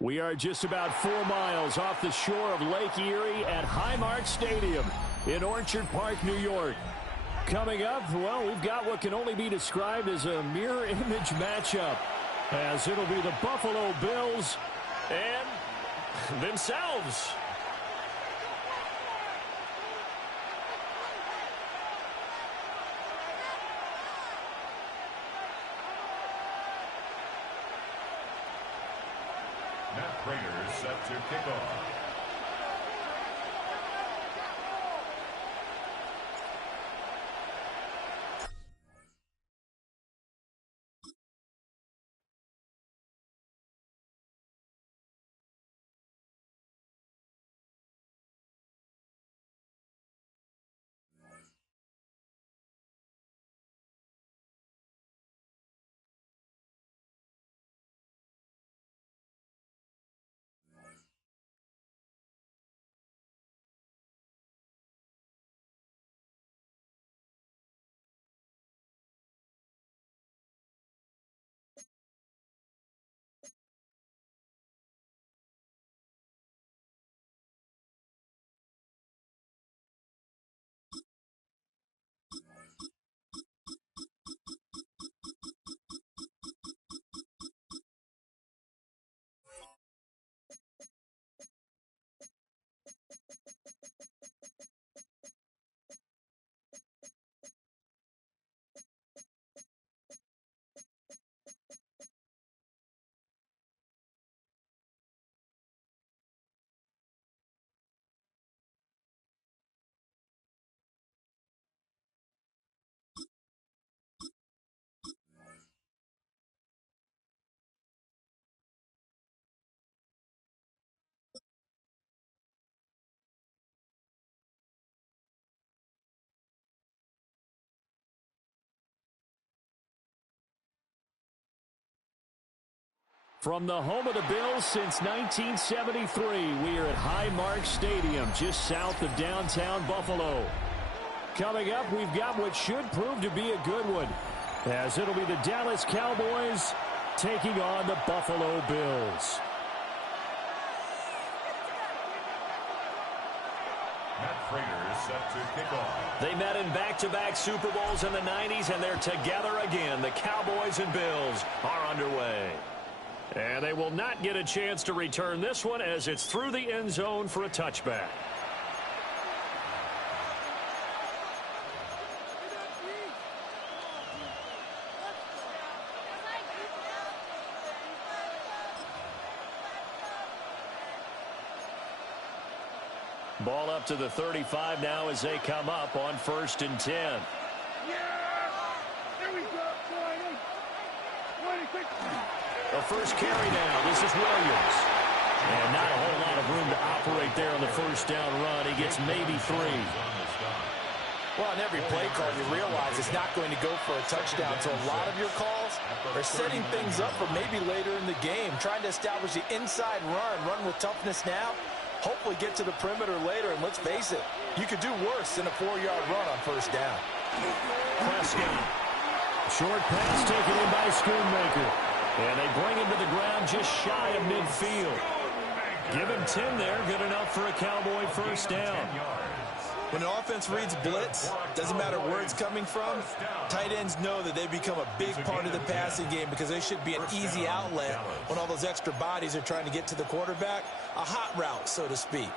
We are just about 4 miles off the shore of Lake Erie at Highmark Stadium in Orchard Park, New York. Coming up, well, we've got what can only be described as a mirror image matchup, as it'll be the Buffalo Bills and themselves. Matt Prater set to kick off. From the home of the Bills since 1973, we are at Highmark Stadium, just south of downtown Buffalo. Coming up, we've got what should prove to be a good one, as it'll be the Dallas Cowboys taking on the Buffalo Bills. Matt Prater is set to kick off. They met in back-to-back Super Bowls in the 90s, and they're together again. The Cowboys and Bills are underway. And they will not get a chance to return this one as it's through the end zone for a touchback. Ball up to the 35 now as they come up on 1st and 10. The first carry now. This is Williams. And not a whole lot of room to operate there on the first down run. He gets maybe 3. Well, on every play call, you realize it's not going to go for a touchdown. So a lot of your calls are setting things up for maybe later in the game, trying to establish the inside run with toughness now, hopefully get to the perimeter later. And let's face it, you could do worse than a 4-yard run on first down. Prescott. Short pass taken in by Schoonmaker. And they bring him to the ground just shy of midfield. Give him 10 there. Good enough for a Cowboy first down. When an offense reads blitz, doesn't matter where it's coming from, tight ends know that they become a big part of the passing game because they should be an easy outlet when all those extra bodies are trying to get to the quarterback. A hot route, so to speak.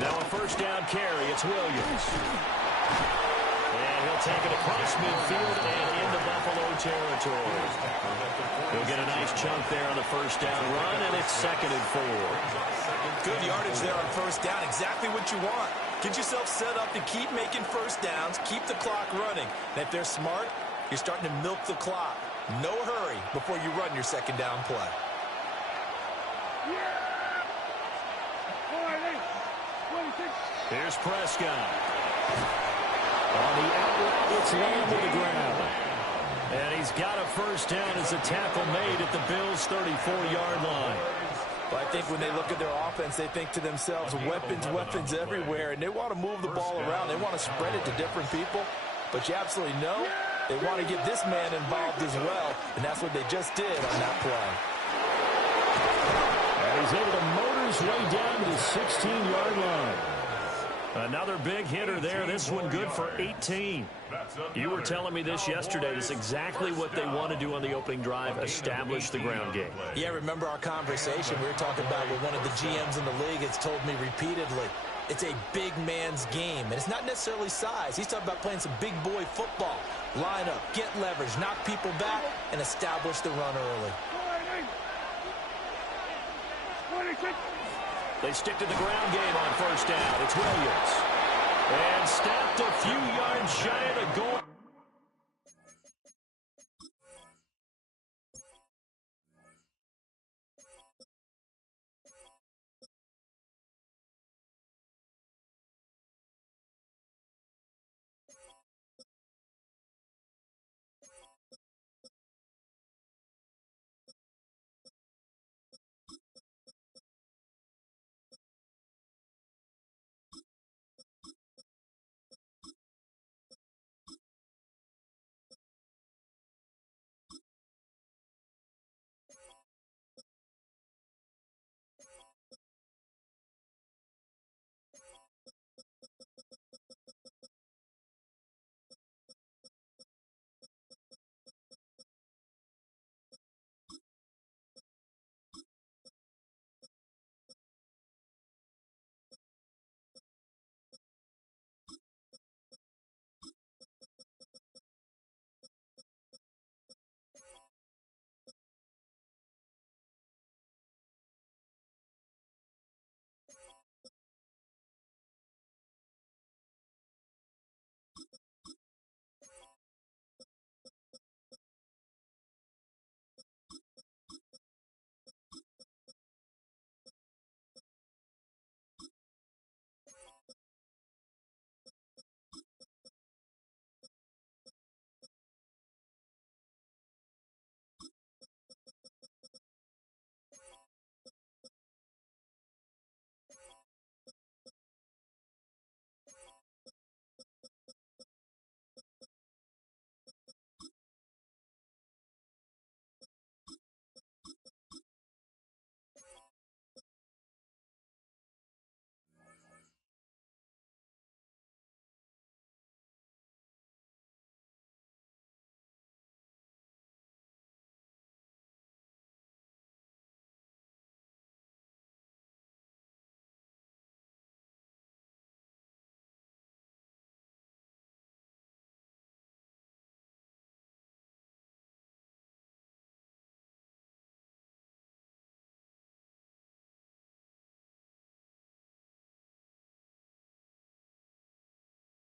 Now a first down carry. It's Williams. And he'll take it across midfield and into Buffalo territory. He'll get a nice chunk there on the first down run, and it's 2nd and 4. Good yardage there on first down. Exactly what you want. Get yourself set up to keep making first downs, keep the clock running. And if they're smart, you're starting to milk the clock. No hurry before you run your second down play. Here's Prescott. On the outlet, it's Lamb to the ground. And he's got a first down as a tackle made at the Bills' 34-yard line. Well, I think when they look at their offense, they think to themselves, weapons everywhere, and they want to move the ball around. They want to spread it to different people, but you absolutely know they want to get this man involved as well, and that's what they just did on that play. And he's able to motor his way down to the 16-yard line. Another big hitter there. This one good for 18. You were telling me this yesterday. It's exactly what they want to do on the opening drive, establish the ground game. Yeah, remember our conversation? We were talking about what one of the GMs in the league has told me repeatedly. It's a big man's game, and it's not necessarily size. He's talking about playing some big boy football. Line up, get leverage, knock people back, and establish the run early. They stick to the ground game on first down. It's Williams. And snapped a few yards shy of the goal.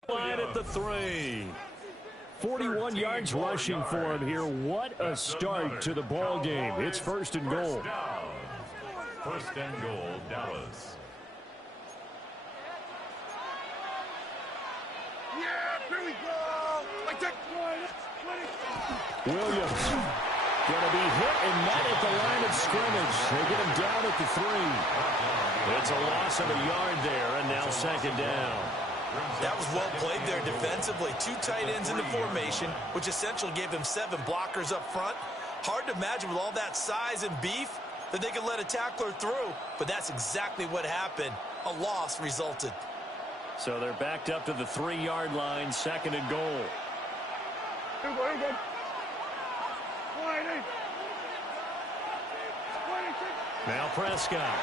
Line at the 3. 41 yards rushing for him here. What a start to the ball game. It's first and goal. First and goal, Dallas. Here we go. Williams going to be hit and met at the line of scrimmage. They get him down at the 3. It's a loss of a yard there, and now second down. That was well played there defensively. 2 tight ends in the formation, which essentially gave them 7 blockers up front. Hard to imagine with all that size and beef that they could let a tackler through, but that's exactly what happened. A loss resulted. So they're backed up to the 3-yard line, second and goal. Now Prescott.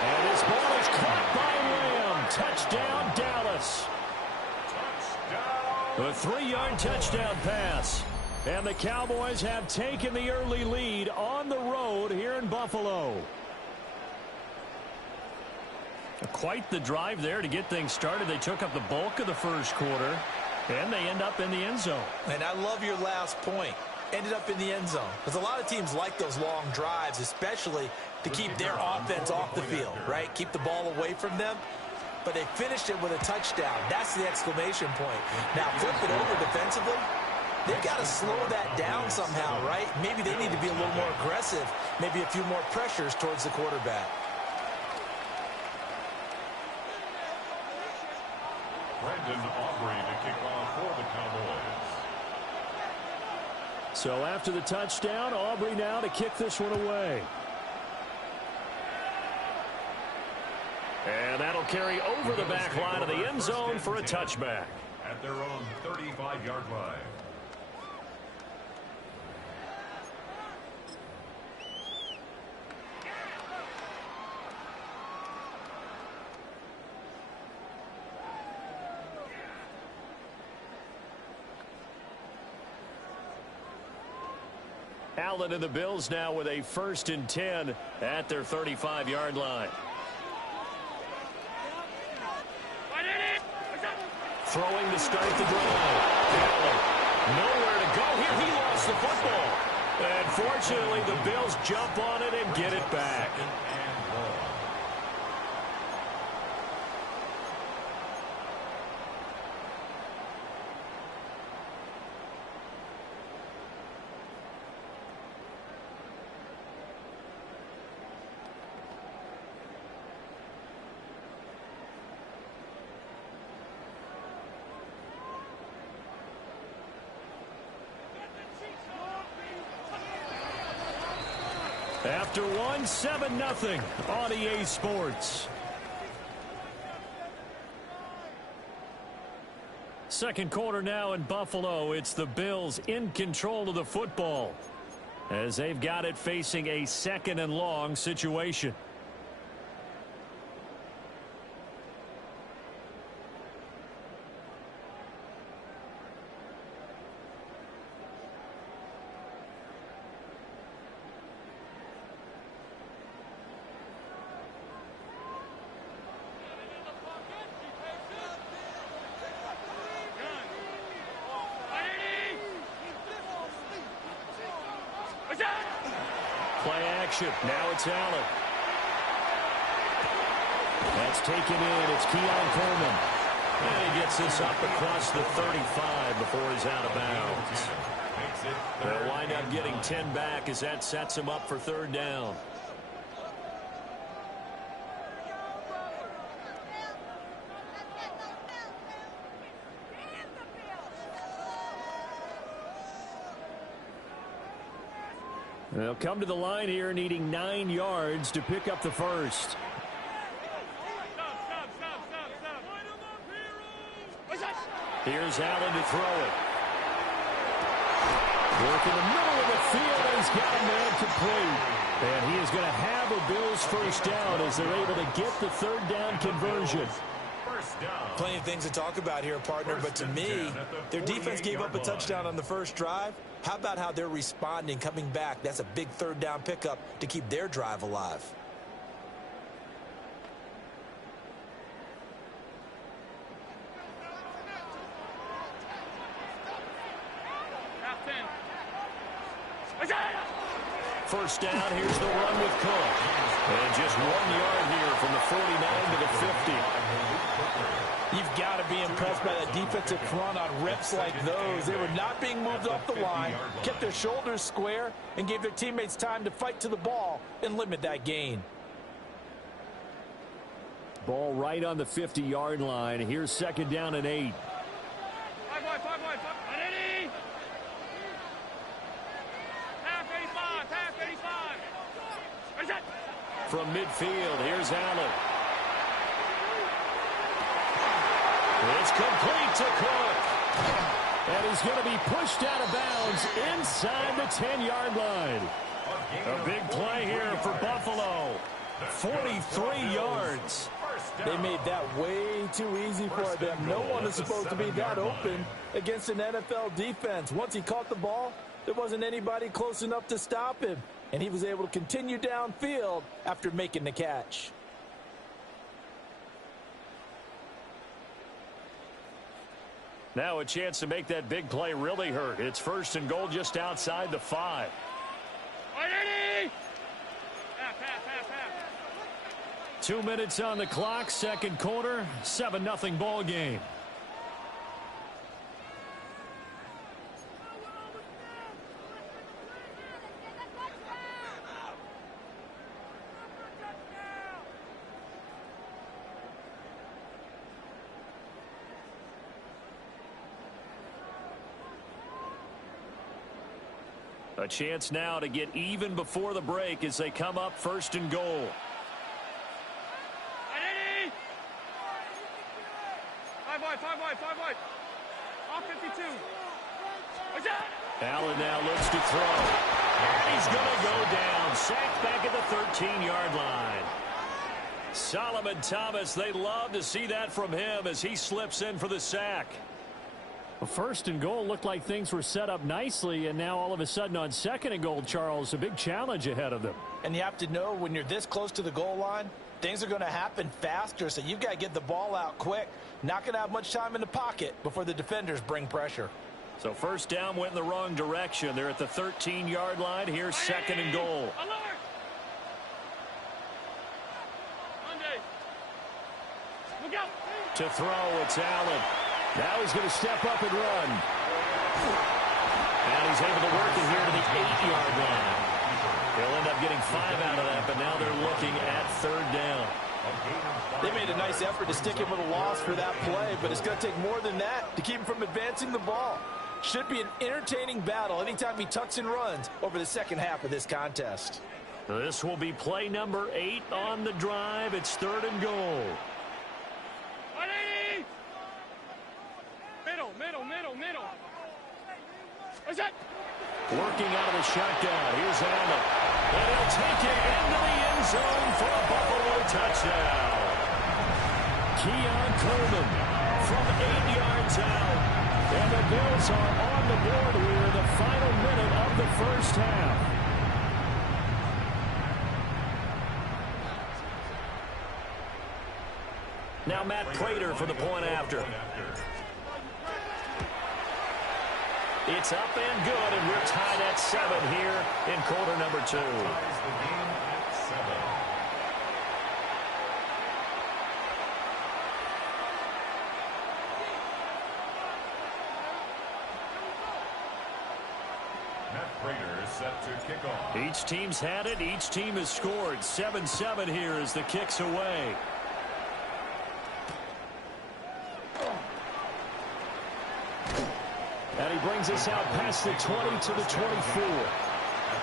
And his ball is caught by Lamb. Touchdown, Dallas. A 3-yard touchdown pass. And the Cowboys have taken the early lead on the road here in Buffalo. Quite the drive there to get things started. They took up the bulk of the first quarter, and they end up in the end zone. And I love your last point. Ended up in the end zone. Because a lot of teams like those long drives, especially to keep their offense off the field, right? Keep the ball away from them. But they finished it with a touchdown. That's the exclamation point. Now, flip it over defensively. They've got to slow that down somehow, right? Maybe they need to be a little more aggressive, maybe a few more pressures towards the quarterback. Brandon Aubrey to kick off for the Cowboys. So after the touchdown, Aubrey now to kick this one away. And that'll carry over the back line of the end zone for a touchback. At their own 35-yard line. Allen and the Bills now with a 1st and 10 at their 35-yard line. Throwing to start the drive. Allen, nowhere to go here. He lost the football. And fortunately, the Bills jump on it and get it back. After one, 7-0 on EA Sports. Second quarter now in Buffalo. It's the Bills in control of the football as they've got it facing a 2nd and long situation. Play action. Now it's Allen. That's taken in. It's Keon Coleman. And he gets this up across the 35 before he's out of bounds. They'll wind up getting 10 back as that sets him up for 3rd down. They'll come to the line here needing 9 yards to pick up the first. Here's Allen to throw it. Work in the middle of the field, and he's got a man complete. And he is going to have a Bills first down as they're able to get the 3rd down conversion. Plenty of things to talk about here, partner, but to me, their defense gave up a touchdown on the first drive. How about how they're responding, coming back? That's a big 3rd down pickup to keep their drive alive. First down, here's the run with Cook. And just 1 yard here from the 49 to the 50. You've got to be impressed by that defensive front on reps like those. They were not being moved off the line, kept their shoulders square, and gave their teammates time to fight to the ball and limit that gain. Ball right on the 50-yard line. Here's 2nd down and 8. From midfield, here's Allen. It's complete to Cook. And he's going to be pushed out of bounds inside the 10-yard line. A big play here for Buffalo. 43 yards. They made that way too easy for them. No one is supposed to be that open against an NFL defense. Once he caught the ball, there wasn't anybody close enough to stop him. And he was able to continue downfield after making the catch. Now a chance to make that big play really hurt. It's 1st and goal just outside the 5. 2 minutes on the clock, 2nd quarter, 7-0 ball game. A chance now to get even before the break as they come up 1st and goal. Five wide. Off 52. Allen now looks to throw. And he's going to go down. Sacked back at the 13-yard line. Solomon Thomas, they love to see that from him as he slips in for the sack. Well, 1st and goal looked like things were set up nicely, and now all of a sudden on 2nd and goal, Charles, a big challenge ahead of them. And you have to know when you're this close to the goal line, things are going to happen faster, so you've got to get the ball out quick. Not going to have much time in the pocket before the defenders bring pressure. So 1st down went in the wrong direction. They're at the 13-yard line. Here's 2nd and goal. To throw, it's Allen. Now he's going to step up and run. And he's able to work it here to the 8-yard line. He'll end up getting 5 out of that, but now they're looking at 3rd down. They made a nice effort to stick him with a loss for that play, but it's going to take more than that to keep him from advancing the ball. Should be an entertaining battle anytime he tucks and runs over the second half of this contest. This will be play number 8 on the drive. It's 3rd and goal. Middle. What's that? Working out of the shotgun. Here's Allen. And he'll take it into the end zone for a Buffalo touchdown. Keon Coleman from 8 yards out. And the Bills are on the board here in the final minute of the 1st half. Now Matt Prater for the point after. It's up and good, and we're tied at 7 here in quarter number 2. Matt Prater is set to kick off. Each team's had it. Each team has scored. 7-7 here as the kick's away. And he brings us out past the 20 to the 24. At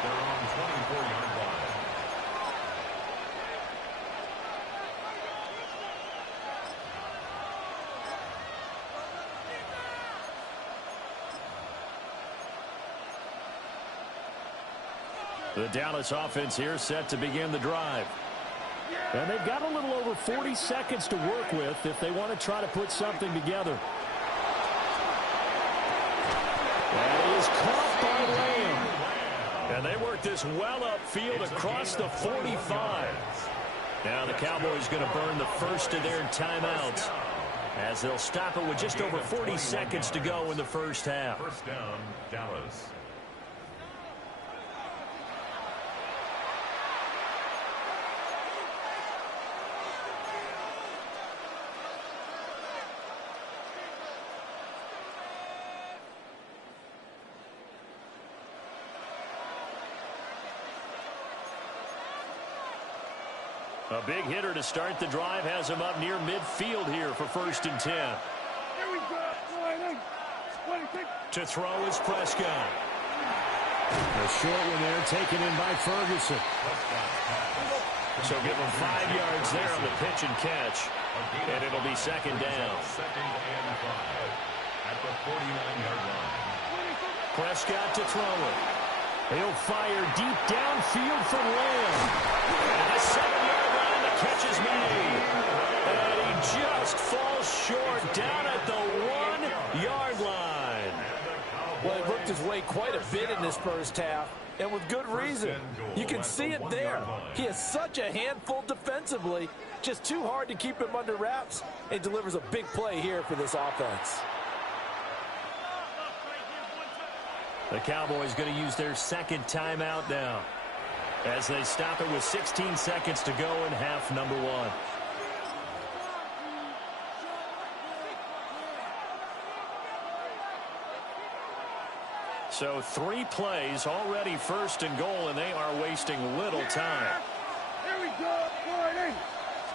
their own 24-yard line. The Dallas offense here set to begin the drive. And they've got a little over 40 seconds to work with if they want to try to put something together. That is caught by Lamb. And they work this well upfield across the 45. Now the Cowboys going to burn the first of their timeouts as they'll stop it with just over 40 seconds to go in the first half. First down, Dallas. A big hitter to start the drive has him up near midfield here for 1st and 10. Here we go. To throw is Prescott. A short one there taken in by Ferguson. So give him 5 yards there on the pitch and catch. And it'll be 2nd down. 2nd and 5 at the 49-yard line. Prescott to throw it. He'll fire deep downfield for Lamb. And a 7-yard line, the catch is made. And he just falls short down at the 1-yard line. Well, he worked his way quite a bit in this first half, and with good reason. You can see it there. He is such a handful defensively, just too hard to keep him under wraps, and delivers a big play here for this offense. The Cowboys going to use their 2nd timeout now as they stop it with 16 seconds to go in half number 1. So 3 plays already 1st and goal, and they are wasting little time. Here we go.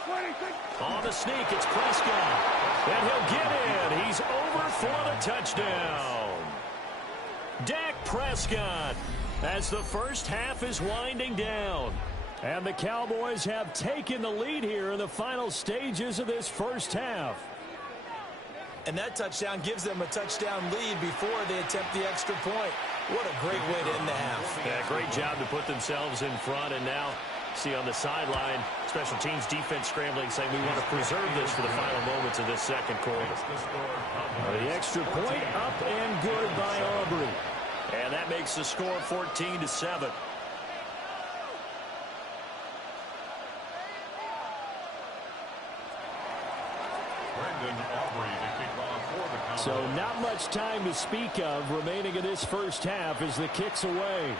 26. On the sneak, it's Prescott. And he'll get in. He's over for the touchdown. Dak Prescott as the first half is winding down. And the Cowboys have taken the lead here in the final stages of this first half. And that touchdown gives them a touchdown lead before they attempt the extra point. What a great way to end the half. Yeah, great job to put themselves in front. And now, see on the sideline, special teams defense scrambling, saying we want to preserve this for the final moments of this second quarter. The extra point up and good by Aubrey. And that makes the score 14-7. So not much time to speak of remaining in this first half as the kick's away.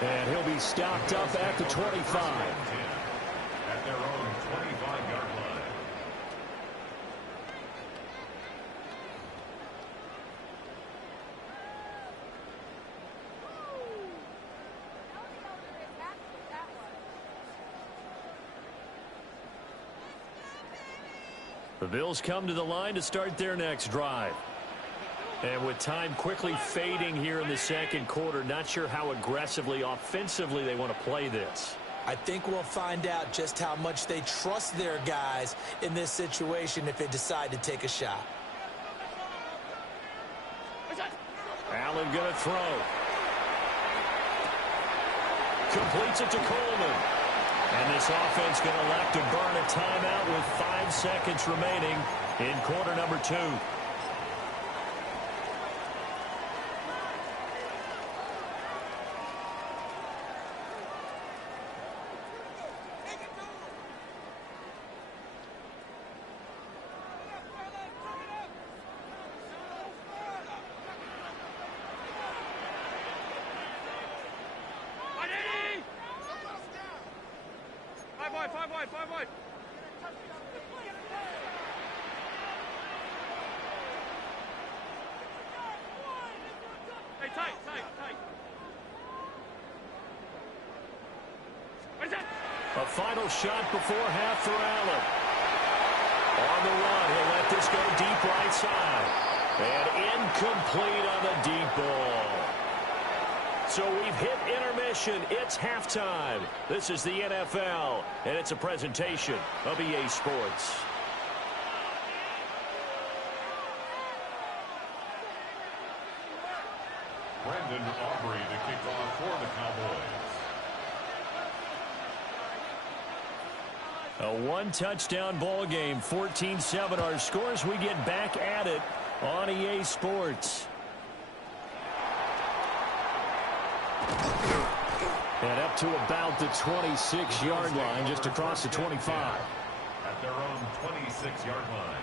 And he'll be stopped up at the 25. At their own 25-yard line. The Bills come to the line to start their next drive. And with time quickly fading here in the second quarter, not sure how aggressively, offensively they want to play this. I think we'll find out just how much they trust their guys in this situation if they decide to take a shot. Allen going to throw. Completes it to Coleman. And this offense going to elect to burn a timeout with 5 seconds remaining in quarter number 2. Five wide. Hey, tight. Where's that? A final shot before half for Allen. On the run, he'll let this go deep right side. And incomplete on the deep ball. So we've hit intermission. It's halftime. This is the NFL, and it's a presentation of EA Sports. Brandon Aubrey to kick off for the Cowboys. A one-touchdown ball game, 14-7 our scores. We get back at it on EA Sports. And up to about the 26-yard line, just across the 25. At their own 26-yard line.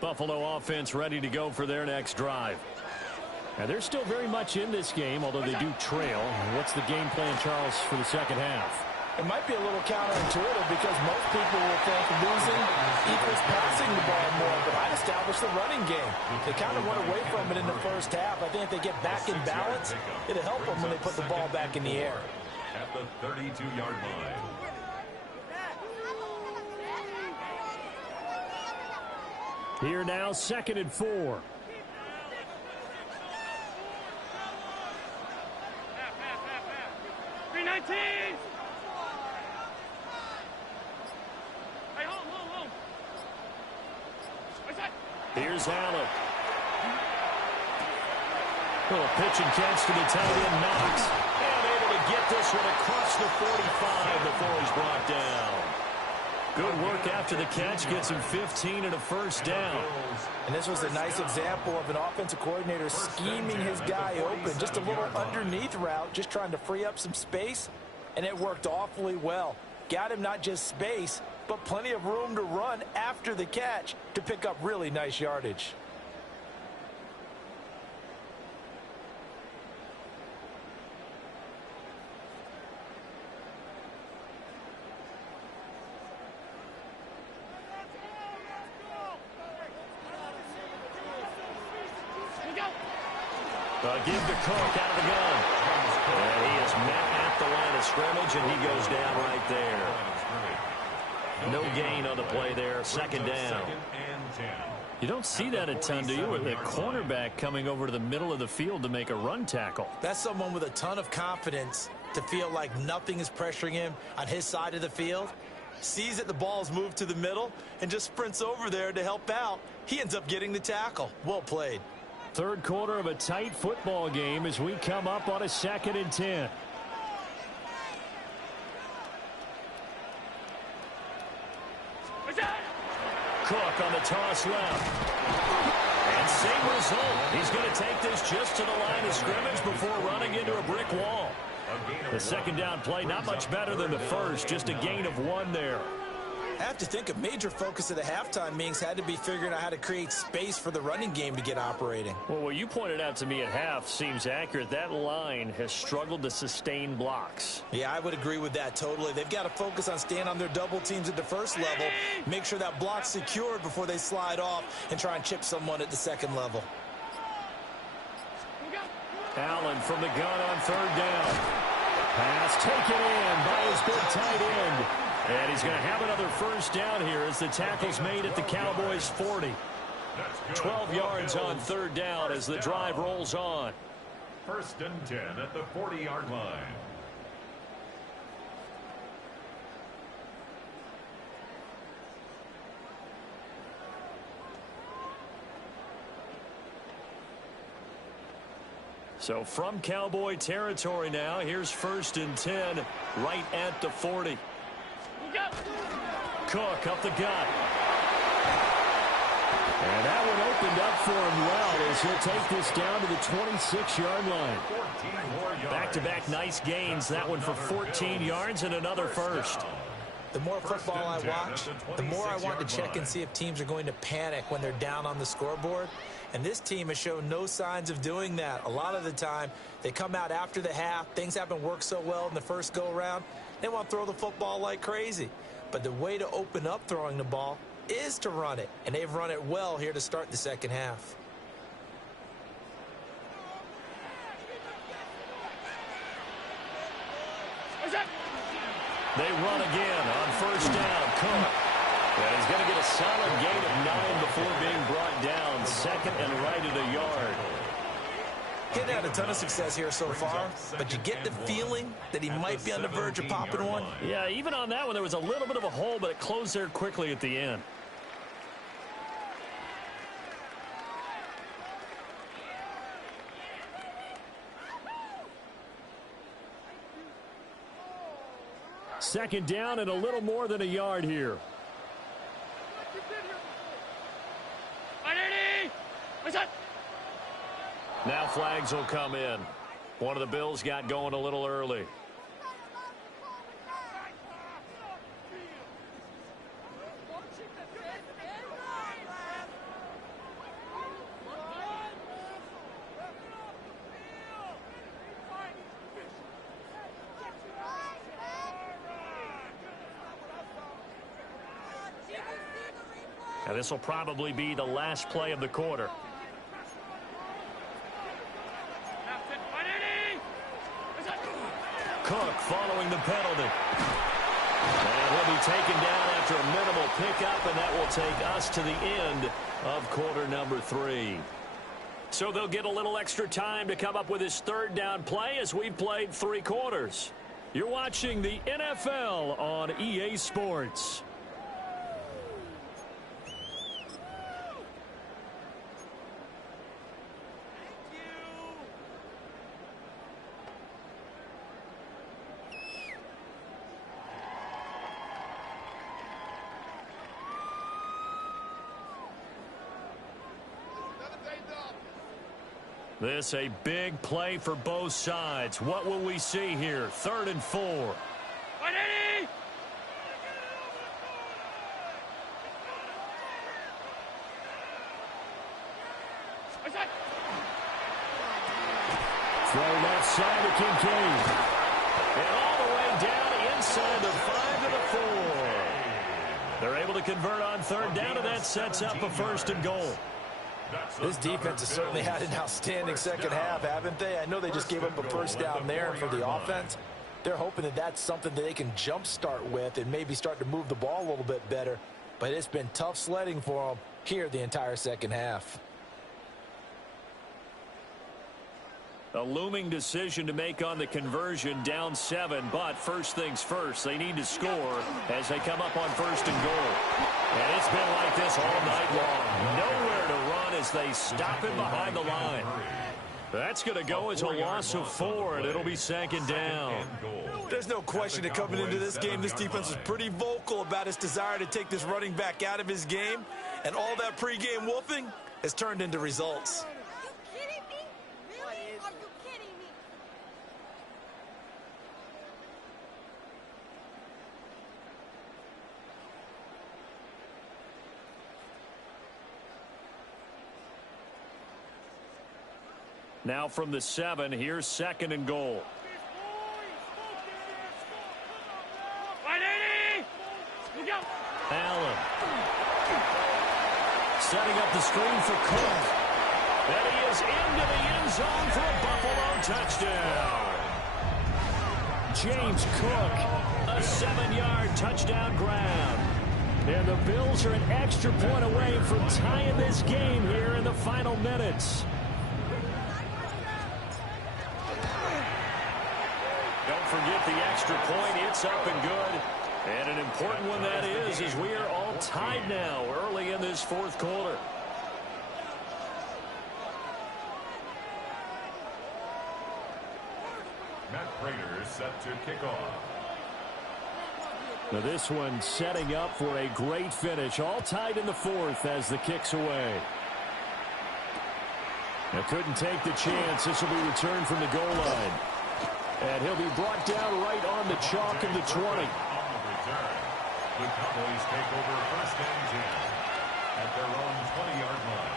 Buffalo offense ready to go for their next drive. And they're still very much in this game, although they do trail. What's the game plan, Charles, for the second half? It might be a little counterintuitive because most people will think losing equals passing the ball more, but I'd establish the running game. They kind of went away from it in the first half. I think if they get back in balance, it'll help them when they put the ball back in the air. At the 32-yard line. Here now, 2nd and 4. Pass. 319. Hey, home. Where's that? Here's Allen. Little pitch and catch to the tight end, Knox. And able to get this one across the 45 before he's brought down. Good work after the catch. Gets him 15 and a first down. And this was a nice example of an offensive coordinator scheming his guy open. Just a little underneath route, just trying to free up some space. And it worked awfully well. Got him not just space, but plenty of room to run after the catch to pick up really nice yardage. Give to Cook out of the gun. And he is met at the line of scrimmage, and he goes down right there. No gain on the play there. Second down. You don't see that a ton, do you? With a cornerback coming over to the middle of the field to make a run tackle. That's someone with a ton of confidence to feel like nothing is pressuring him on his side of the field. Sees that the ball's moved to the middle and just sprints over there to help out. He ends up getting the tackle. Well played. Third quarter of a tight football game as we come up on a 2nd and 10. Cook on the toss left. And same result. He's going to take this just to the line of scrimmage before running into a brick wall. The second down play, not much better than the first, just a gain of 1 there. I have to think a major focus of the halftime meetings had to be figuring out how to create space for the running game to get operating. Well, what you pointed out to me at half seems accurate. That line has struggled to sustain blocks. Yeah, I would agree with that totally. They've got to focus on staying on their double teams at the first level, make sure that block's secured before they slide off and try and chip someone at the second level. Allen from the gun on 3rd down. Pass taken in by his big tight end. And he's going to have another first down here as the tackle's made at the Cowboys' 40. 12 yards on 3rd down as the drive rolls on. 1st and 10 at the 40-yard line. So from Cowboy territory now, here's 1st and 10 right at the 40. Cook up the gut. And that one opened up for him well as he'll take this down to the 26-yard line. Back-to-back nice gains. That one for 14 yards and another first. The more football I watch, the more I want to check and see if teams are going to panic when they're down on the scoreboard. And this team has shown no signs of doing that. A lot of the time, they come out after the half. Things haven't worked so well in the first go-around. They want to throw the football like crazy. But the way to open up throwing the ball is to run it. And they've run it well here to start the second half. They run again on 1st down. Cook. And he's going to get a solid gain of 9 before being brought down. 2nd and right at a yard. He hasn't had a ton of success here so far, but you get the feeling that he might be on the verge of popping one. Yeah, even on that one, there was a little bit of a hole, but it closed there quickly at the end. Second down and a little more than a yard here. Now flags will come in. One of the Bills got going a little early. Now this will probably be the last play of the quarter. Cook following the penalty. And he'll be taken down after a minimal pickup, and that will take us to the end of quarter number 3. So they'll get a little extra time to come up with his 3rd down play as we've played 3 quarters. You're watching the NFL on EA Sports. This a big play for both sides. What will we see here? 3rd and 4. Throw left side to Kincaid. And all the way down inside the 5 to the 4. They're able to convert on 3rd down, and that sets up a 1st and goal. This defense has certainly had an outstanding second half, haven't they? I know they just gave up a first down there, and for the offense, they're hoping that that's something that they can jumpstart with and maybe start to move the ball a little bit better. But it's been tough sledding for them here the entire second half. A looming decision to make on the conversion, down 7, but first things first, they need to score as they come up on first and goal. And it's been like this all night long. Nowhere to run as they stop him behind the line. That's going to go as a loss of 4, and it'll be second down. There's no question that coming into this game, this defense was pretty vocal about its desire to take this running back out of his game, and all that pregame wolfing has turned into results. Now from the 7, here's second and goal. Allen. Setting up the screen for Cook. And he is into the end zone for a Buffalo touchdown. James Cook, a 7-yard touchdown grab. And the Bills are an extra point away from tying this game here in the final minutes. Don't forget the extra point. It's up and good. And an important one that is, as we are all tied now early in this fourth quarter. Matt Prater set to kick off. Now this one setting up for a great finish. All tied in the fourth as the kick's away. Now couldn't take the chance. This will be returned from the goal line. And he'll be brought down right on the chalk of the 20. On the return, the Cowboys take over first and 10 at their own 20-yard line.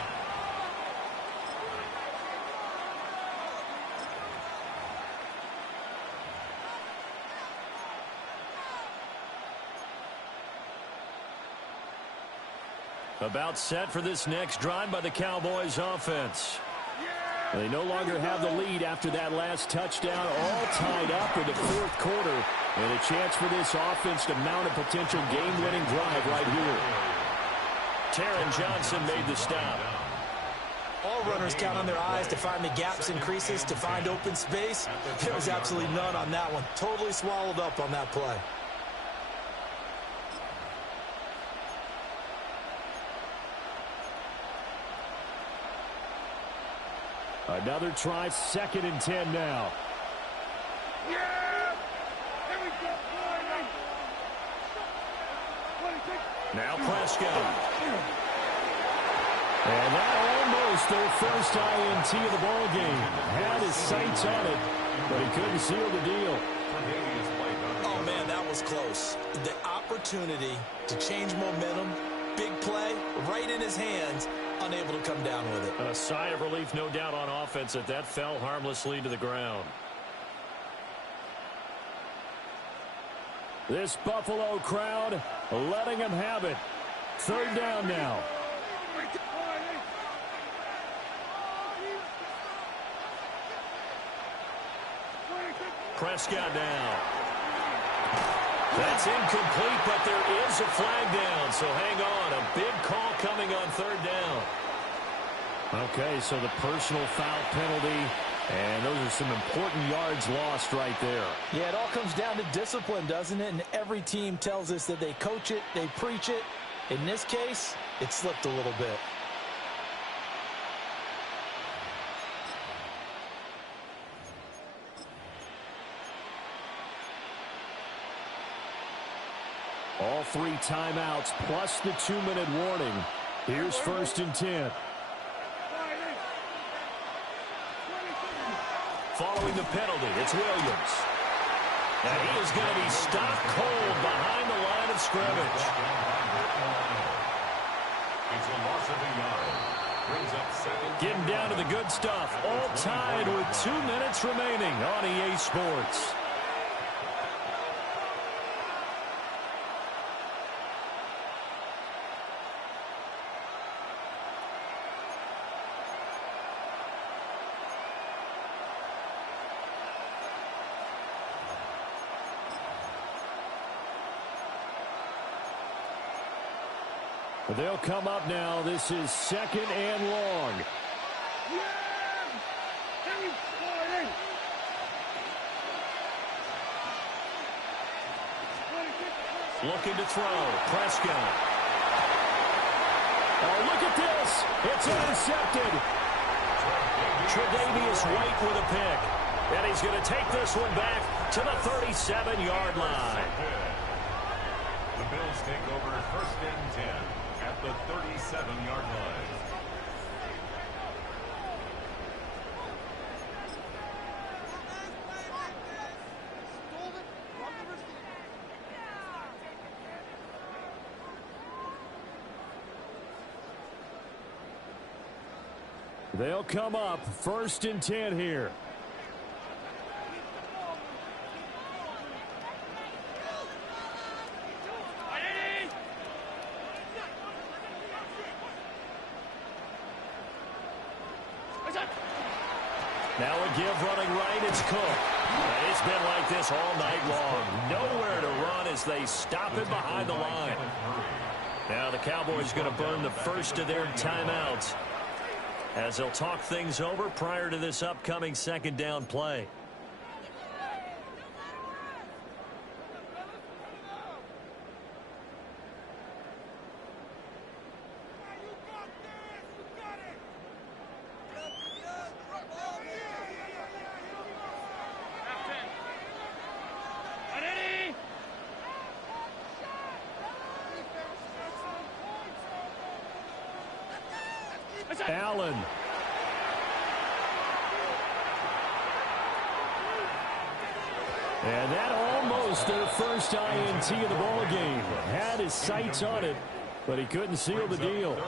About set for this next drive by the Cowboys offense. They no longer have the lead after that last touchdown, all tied up in the fourth quarter. And a chance for this offense to mount a potential game-winning drive right here. Taron Johnson made the stop. All runners count on their eyes to find the gaps and creases, to find open space. There was absolutely none on that one. Totally swallowed up on that play. Another try, second and 10 now. Now Prescott. And that almost their first INT of the ball game. Had his sights on it, but he couldn't seal the deal. Oh, man, that was close. The opportunity to change momentum, big play, right in his hands, unable to come down with it. A sigh of relief, no doubt, on offense that fell harmlessly to the ground. This Buffalo crowd letting them have it. Third down now. Prescott down. That's incomplete, but there is a flag down, so hang on. A big call coming on third down. Okay, so the personal foul penalty, and those are some important yards lost right there. Yeah, it all comes down to discipline, doesn't it? And every team tells us that they coach it, they preach it. In this case, it slipped a little bit. All 3 timeouts plus the 2-minute warning. Here's first and 10. Following the penalty, it's Williams. And he is going to be stopped cold behind the line of scrimmage. It's a loss of a yard. Brings up second. Getting down to the good stuff. All tied with 2 minutes remaining on EA Sports. They'll come up now. This is 2nd and long. Looking to throw. Prescott. Oh, look at this. It's intercepted. Tre'Davious White with a pick. And he's going to take this one back to the 37-yard line. The Bills take over 1st and 10 at the 37-yard line. They'll come up 1st and 10 here. Now a give running right, it's Cook. And it's been like this all night long. Nowhere to run as they stop him behind the line. Now the Cowboys going to burn the first of their timeouts as they'll talk things over prior to this upcoming 2nd down play. Allen. And that almost their first INT of the ball game. Had his sights on it, but he couldn't seal the deal.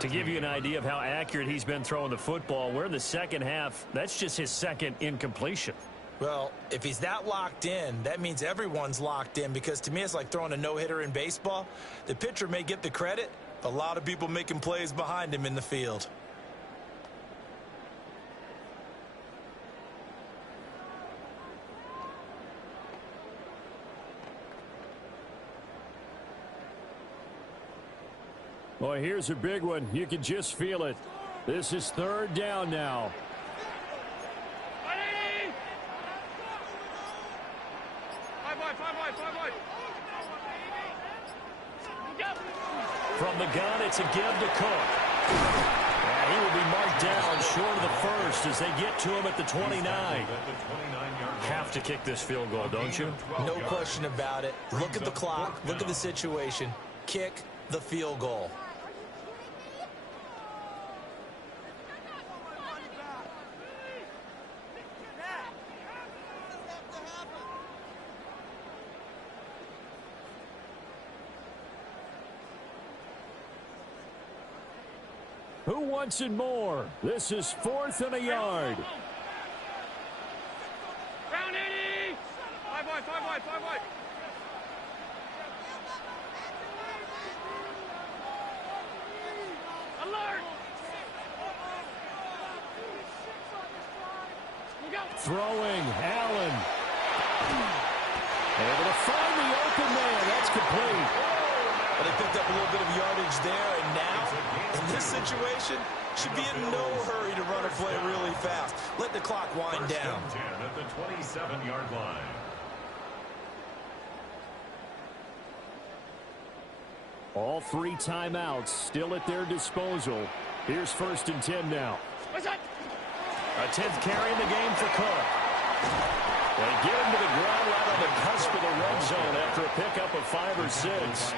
To give you an idea of how accurate he's been throwing the football, we're in the 2nd half. That's just his 2nd incompletion. Well, if he's that locked in, that means everyone's locked in, because to me it's like throwing a no-hitter in baseball. The pitcher may get the credit, a lot of people making plays behind him in the field. Boy, here's a big one. You can just feel it. This is 3rd down now. From the gun, it's a give to Cook. And he will be marked down short of the first as they get to him at the 29. Have to kick this field goal, don't you? No question about it. Look at the clock. Look at the situation. Kick the field goal. Who wants it more? This is 4th and a yard. Round 80. 5 wide, 5 wide, 5 wide. Alert. Throwing, Allen. Able to find the open man. That's complete. Well, they picked up a little bit of yardage there, and now, in this situation, should be in no hurry to run a play really fast. Let the clock wind down. 10 at the 27-yard line. All 3 timeouts still at their disposal. Here's 1st and 10 now. A 10th carry in the game for Cook. They get him to the ground right on the cusp of the red zone after a pickup of 5 or 6.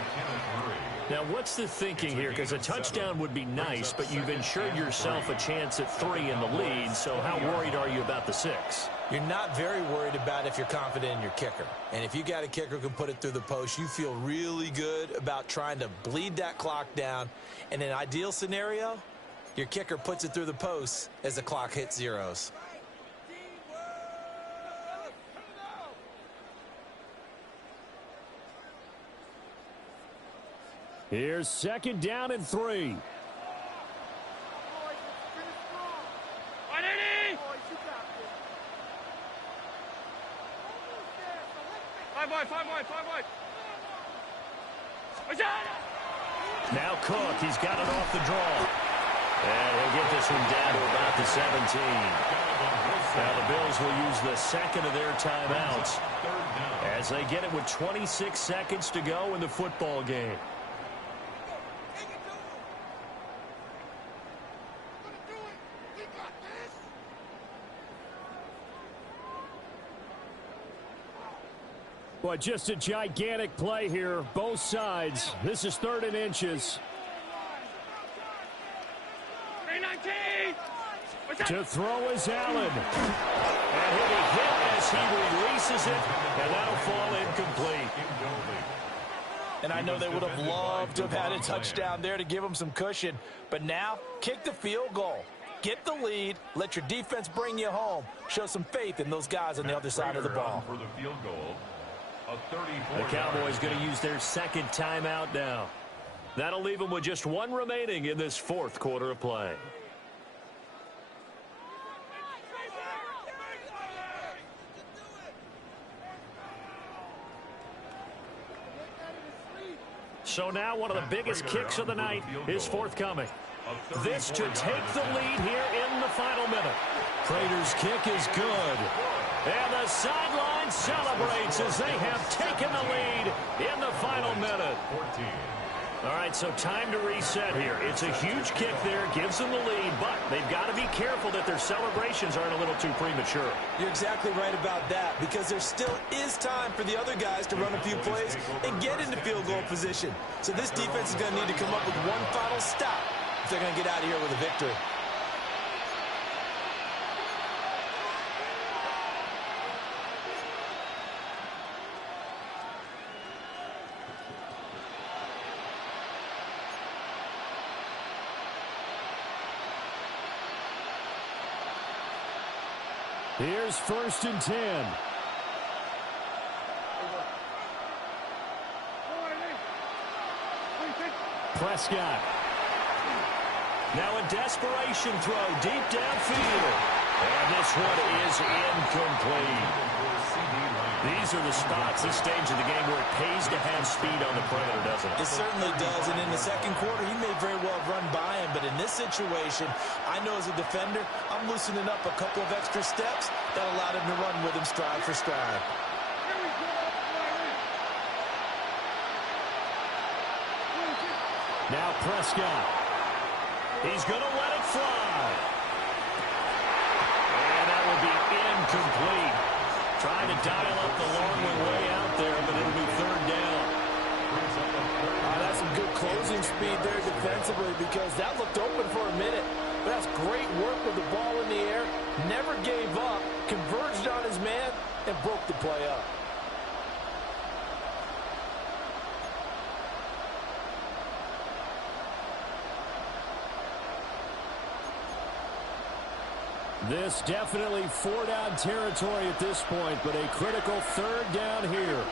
Now, what's the thinking here? Because a touchdown would be nice, but you've ensured yourself a chance at 3 in the lead, so how worried are you about the 6? You're not very worried about if you're confident in your kicker. And if you got a kicker who can put it through the post, you feel really good about trying to bleed that clock down. In an ideal scenario, your kicker puts it through the post as the clock hits zeros. Here's 2nd down and 3. 5 wide, 5 wide, 5 wide. Now Cook, he's got it off the draw. And he'll get this one down to about the 17. Now the Bills will use the second of their timeouts as they get it with 26 seconds to go in the football game. Boy, just a gigantic play here, both sides. This is 3rd and inches. 319! To throw is Allen. And he'll be hit as he releases it, and that'll fall incomplete. And I know they would have loved to have had a touchdown there to give them some cushion. But now, kick the field goal. Get the lead. Let your defense bring you home. Show some faith in those guys on the other side of the ball. For the field goal. The Cowboys going to use their second timeout now. That'll leave them with just one remaining in this 4th quarter of play. So now one of the biggest kicks of the night is forthcoming. This to take the lead here in the final minute. Prater's kick is good. And the sideline celebrates as they have taken the lead in the final minute. All right, so time to reset here. It's a huge kick there, gives them the lead, but they've got to be careful that their celebrations aren't a little too premature. You're exactly right about that, because there still is time for the other guys to run a few plays and get into field goal position. So this defense is going to need to come up with one final stop if they're going to get out of here with a victory. Here's 1st and 10. Prescott. Now a desperation throw deep downfield. And this one is incomplete. These are the spots, this stage of the game, where it pays to have speed on the perimeter, doesn't it? It certainly does, and in the second quarter, he may very well run by him, but in this situation, I know as a defender, I'm loosening up a couple of extra steps that allowed him to run with him stride for stride. Now Prescott. He's going to let it fly. And that will be incomplete. Trying to dial up the long one way out there, but it'll be 3rd down. That's some good closing speed there defensively, because that looked open for a minute. But that's great work with the ball in the air. Never gave up, converged on his man, and broke the play up. This definitely 4-down territory at this point, but a critical 3rd down here.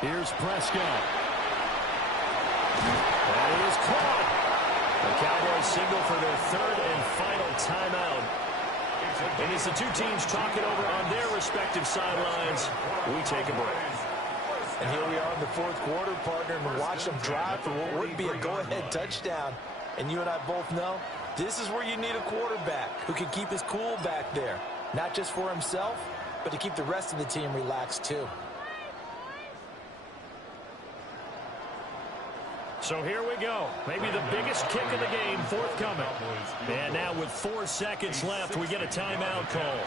Here's Prescott. That is caught. The Cowboys signal for their 3rd and final timeout. And as the two teams talk it over on their respective sidelines, we take a break. And here we are in the 4th quarter, partner, and watch them drive for what would be a go-ahead touchdown. And you and I both know this is where you need a quarterback who can keep his cool back there. Not just for himself, but to keep the rest of the team relaxed too. So here we go. Maybe the biggest kick of the game forthcoming. And now with 4 seconds left, we get a timeout call.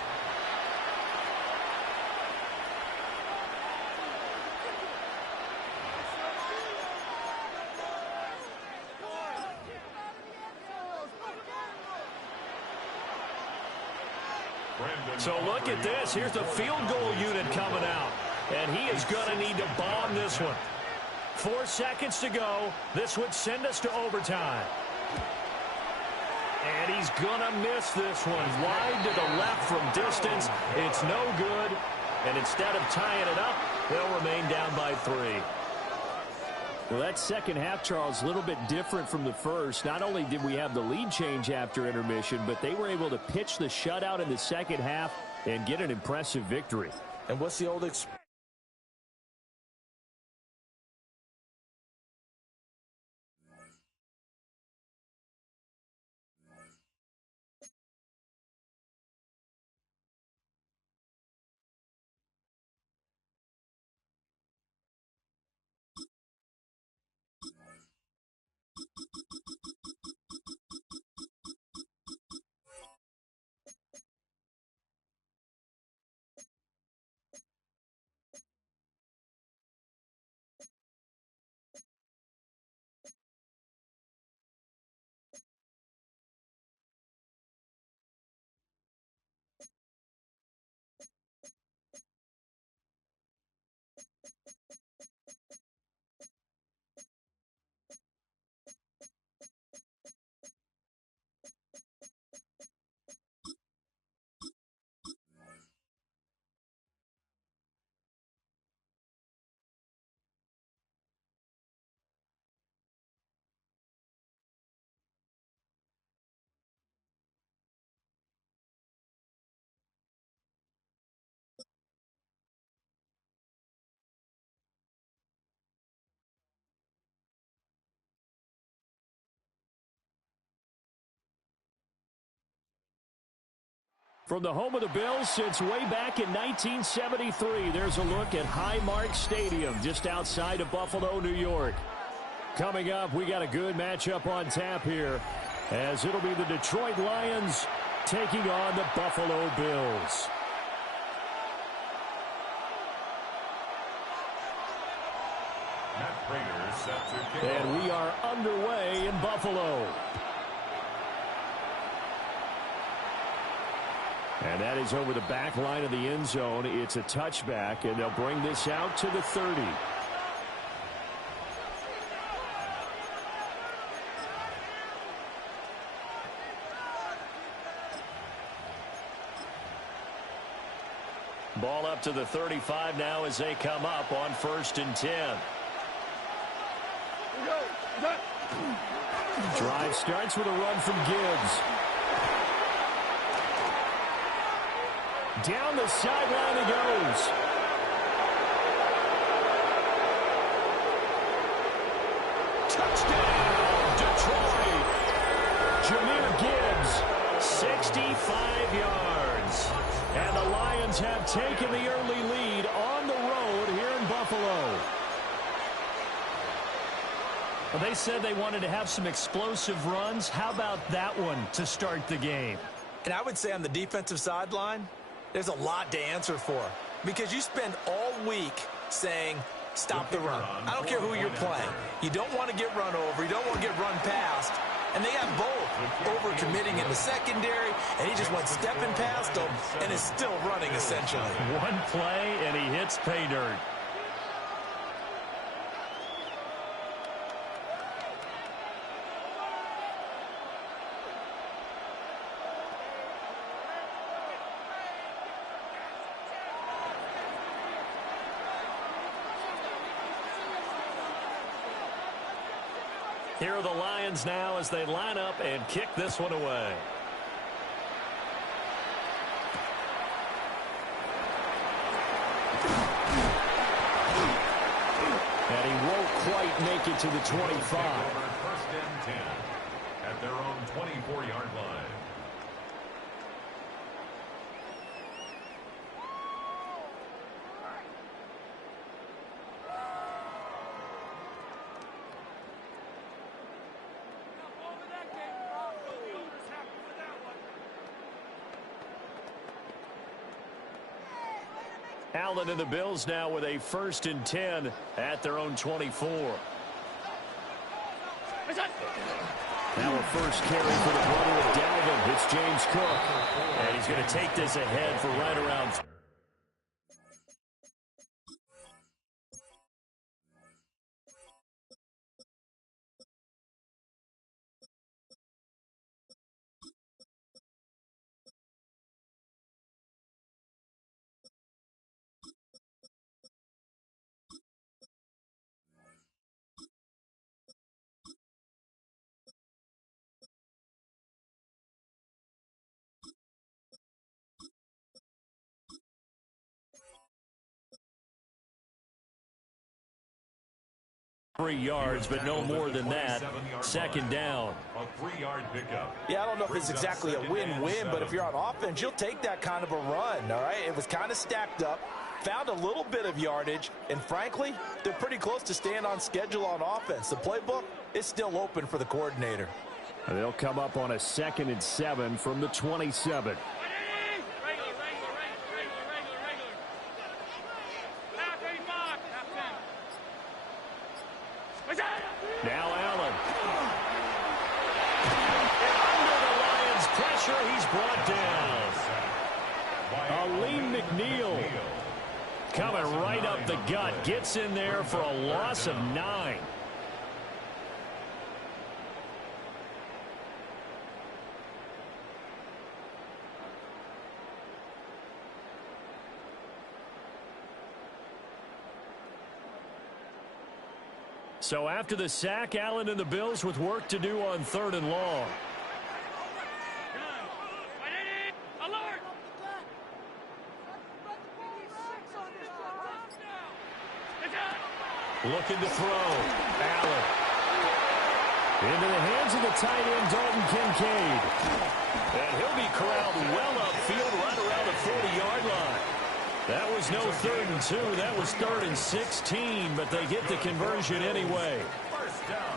So look at this. Here's the field goal unit coming out. And he is going to need to bomb this one. 4 seconds to go. This would send us to overtime. And he's going to miss this one. Wide to the left from distance. It's no good. And instead of tying it up, they'll remain down by 3. Well, that second half, Charles, a little bit different from the first. Not only did we have the lead change after intermission, but they were able to pitch the shutout in the second half and get an impressive victory. And what's the old expression? From the home of the Bills since way back in 1973, there's a look at Highmark Stadium just outside of Buffalo, New York. Coming up, we got a good matchup on tap here, as it'll be the Detroit Lions taking on the Buffalo Bills. And we are underway in Buffalo. And that is over the back line of the end zone. It's a touchback, and they'll bring this out to the 30. Ball up to the 35 now as they come up on 1st and 10. Drive starts with a run from Gibbs. Down the sideline he goes. Touchdown, Detroit. Jahmyr Gibbs, 65 yards. And the Lions have taken the early lead on the road here in Buffalo. Well, they said they wanted to have some explosive runs. How about that one to start the game? And I would say on the defensive sideline, there's a lot to answer for, because you spend all week saying, stop the run. I don't care who you're playing. You don't want to get run over. You don't want to get run past. And they got both, over-committing in the secondary, and he just went stepping past them and is still running, essentially. One play, and he hits pay dirt. Here are the Lions now as they line up and kick this one away. And he won't quite make it to the 25. 1st and 10 at their own 24-yard line. Allen and the Bills now with a 1st and 10 at their own 24. Now a first carry for the brother of Dalvin. It's James Cook. And he's going to take this ahead for right around 3 yards, but no more than that. 2nd down. A 3-yard pickup. Yeah, I don't know if it's exactly a win-win, but if you're on offense, you'll take that kind of a run, all right? It was kind of stacked up, found a little bit of yardage, and frankly, they're pretty close to staying on schedule on offense. The playbook is still open for the coordinator. And they'll come up on a 2nd and 7 from the 27. Now Allen. And under the Lions' pressure, he's brought down. Aleem McNeil coming right up the gut. Gets in there for a loss of 9. So after the sack, Allen and the Bills with work to do on 3rd and long. Looking to throw. Allen. Into the hands of the tight end, Dalton Kincaid. And he'll be corralled well upfield right around the 40-yard line. That was no 3rd and 2. That was 3rd and 16, but they get the conversion anyway.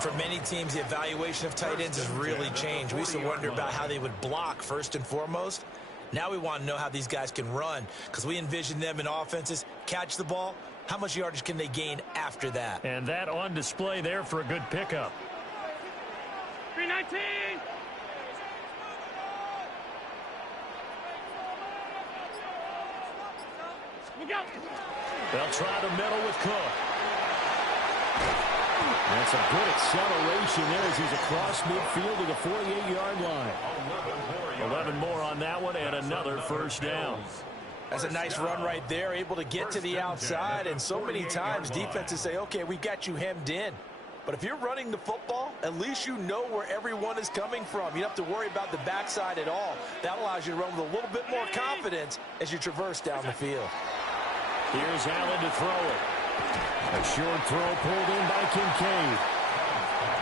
For many teams, the evaluation of tight ends has really changed. We used to wonder about how they would block first and foremost. Now we want to know how these guys can run, because we envision them in offenses catch the ball. How much yardage can they gain after that? And that on display there for a good pickup. 319. Look out. They'll try the middle with Cook. That's a good acceleration there as he's across midfield to the 48-yard line. 11 more on that one and another first down. That's a nice run right there, able to get to the outside. And so many times defenses say, okay, we got you hemmed in. But if you're running the football, at least you know where everyone is coming from. You don't have to worry about the backside at all. That allows you to run with a little bit more confidence as you traverse down the field. Here's Allen to throw it. A short throw pulled in by Kincaid.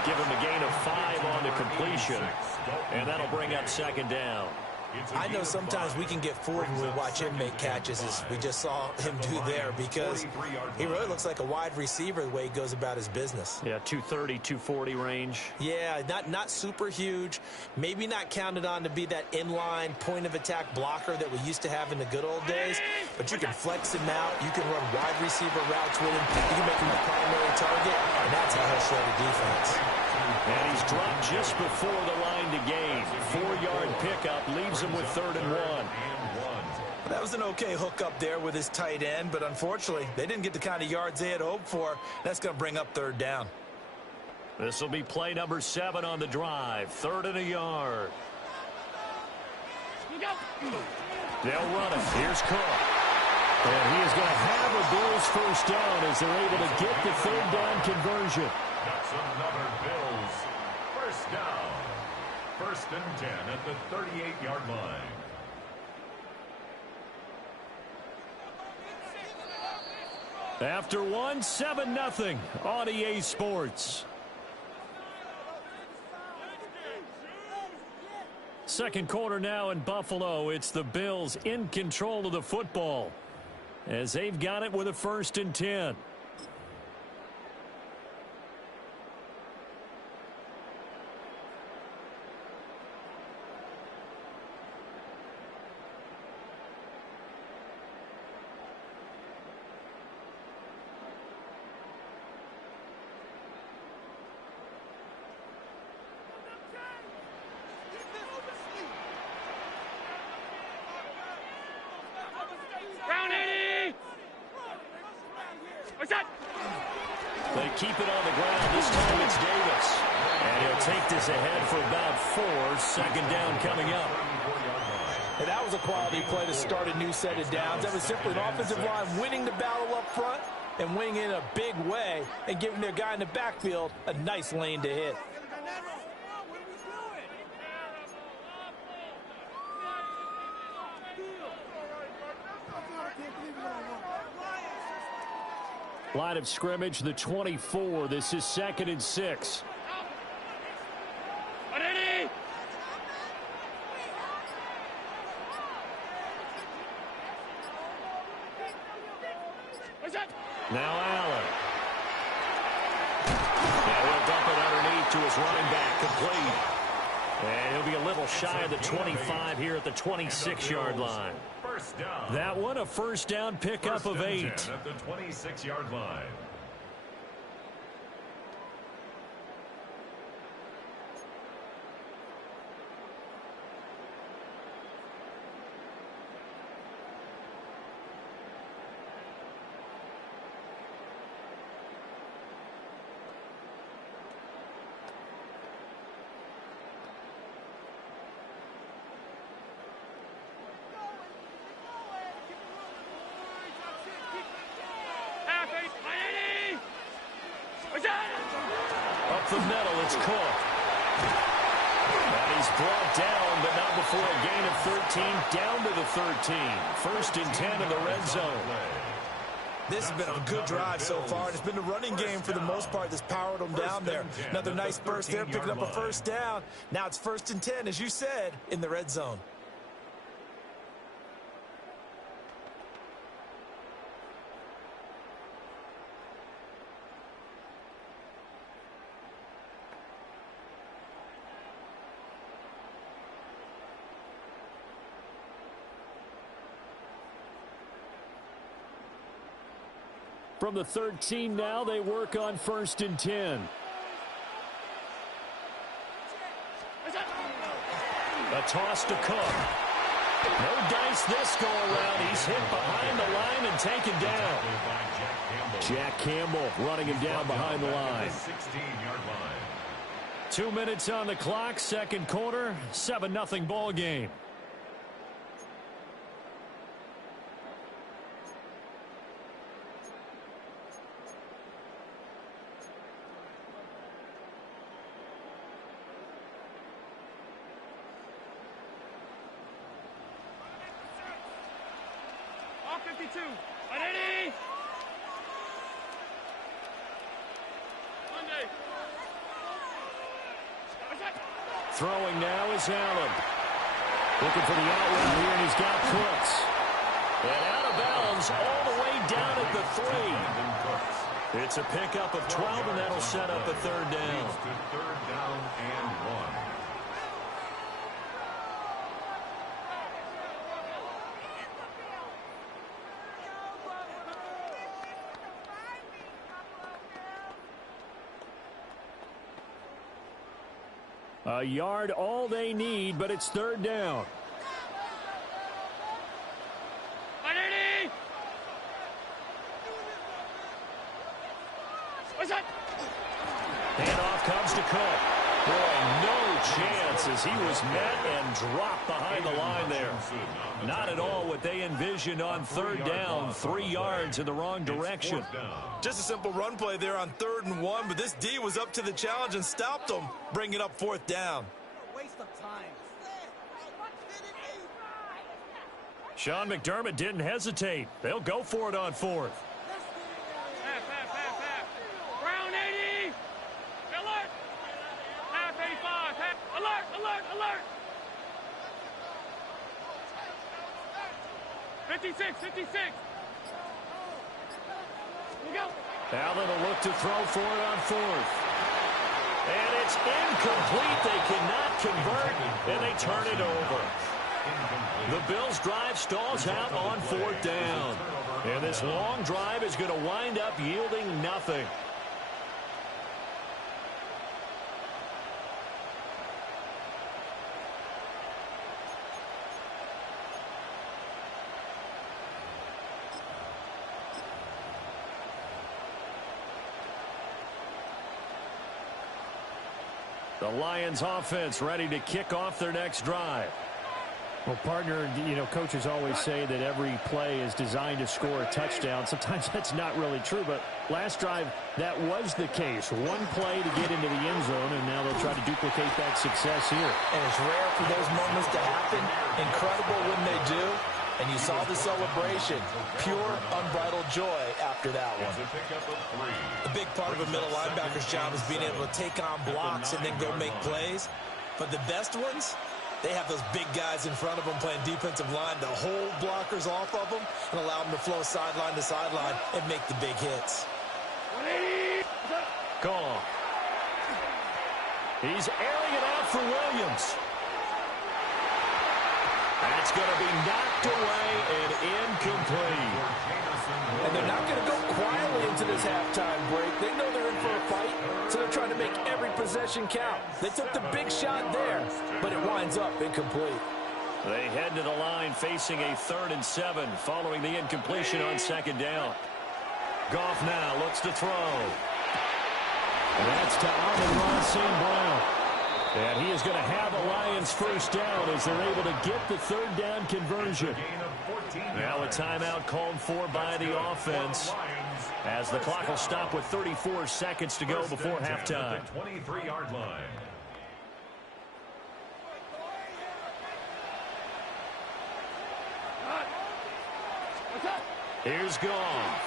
Give him a gain of 5 on the completion. And that'll bring up 2nd down. I know sometimes we can get fooled when we watch him make catches, as we just saw him do there, because he really looks like a wide receiver the way he goes about his business. Yeah, 230, 240 range. Yeah, not super huge. Maybe not counted on to be that inline point-of-attack blocker that we used to have in the good old days, but you can flex him out. You can run wide receiver routes with him. You can make him a primary target, and that's how he'll shred a defense. And he's dropped just before the line to gain. 4-yard pickup leaves him with 3rd and 1. That was an okay hookup there with his tight end, but unfortunately, they didn't get the kind of yards they had hoped for. That's going to bring up 3rd down. This will be play number 7 on the drive. 3rd and a yard. They'll run it. Here's Cook. And he is going to have a Bills first down as they're able to get the 3rd down conversion. That's another Bills first down. 1st and 10 at the 38-yard line. After one, 7-0 on EA Sports. Second quarter now in Buffalo. It's the Bills in control of the football as they've got it with a 1st and 10. They keep it on the ground. This time it's Davis. And he'll take this ahead for about 4. 2nd down coming up. And that was a quality play to start a new set of downs. That was simply an offensive line winning the battle up front and winning in a big way and giving their guy in the backfield a nice lane to hit. Line of scrimmage, the 24. This is 2nd and 6. Now Allen. And he'll dump it underneath to his running back, complete. And he'll be a little shy of the 25 here at the 26-yard line. That one a first down pickup of 8. At the 26-yard line. Up the middle, it's Cook. And he's brought down, but not before a gain of 13, down to the 13. 1st and 10 in the red zone. This has been a good drive so far, and it's been the running game for the most part that's powered them down there. Another nice burst there, picking up a first down. Now it's 1st and 10, as you said, in the red zone. From the 13 now, they work on 1st and 10. A toss to Cook. No dice this go around. He's hit behind the line and taken down. Jack Campbell running him down behind the line. 16-yard line. 2 minutes on the clock, 2nd quarter, 7-0 ball game. All 52. Ready? Monday. Throwing now is Allen. Looking for the out route here, and he's got Cooks. And out of bounds all the way down at the 3. It's a pickup of 12, and that'll set up a 3rd down. 3rd down and 1. A yard all they need, but it's 3rd down. Ready? What's that? Handoff comes to Cook. Boy, no chance as he was met and dropped behind the line there. Not at all what they envisioned on 3rd down. 3 yards in the wrong direction. Just a simple run play there on 3rd and 1, but this D was up to the challenge and stopped them, bringing up 4th down. Waste of time. Sean McDermott didn't hesitate. They'll go for it on 4th. Half. Brown 80. Alert. Half 85. Half. Alert. 56. We go. Allen will look to throw for it on 4th. And it's incomplete. They cannot convert, and they turn it over. The Bills' drive stalls out on 4th down. And this long drive is going to wind up yielding nothing. The Lions offense ready to kick off their next drive. Well, partner, coaches always say that every play is designed to score a touchdown. Sometimes that's not really true, but last drive, that was the case. One play to get into the end zone, and now they'll try to duplicate that success here. And it's rare for those moments to happen. Incredible when they do. And you saw the celebration. Pure, unbridled joy after that one. A big part of a middle linebacker's job is being able to take on blocks and then go make plays. But the best ones, they have those big guys in front of them playing defensive line to hold blockers off of them and allow them to flow sideline to sideline and make the big hits. Gone. He's airing it out for Williams. That's going to be knocked away and incomplete. And they're not going to go quietly into this halftime break. They know they're in for a fight, so they're trying to make every possession count. They took the big shot there, but it winds up incomplete. They head to the line facing a 3rd and 7 following the incompletion on 2nd down. Goff now looks to throw. And that's to Amon-Ra St. Brown. And he is going to have a Lions first down as they're able to get the 3rd down conversion. Now a timeout called for by the offense as the clock will stop with 34 seconds to go before halftime. 23-yard line. Here's Goff.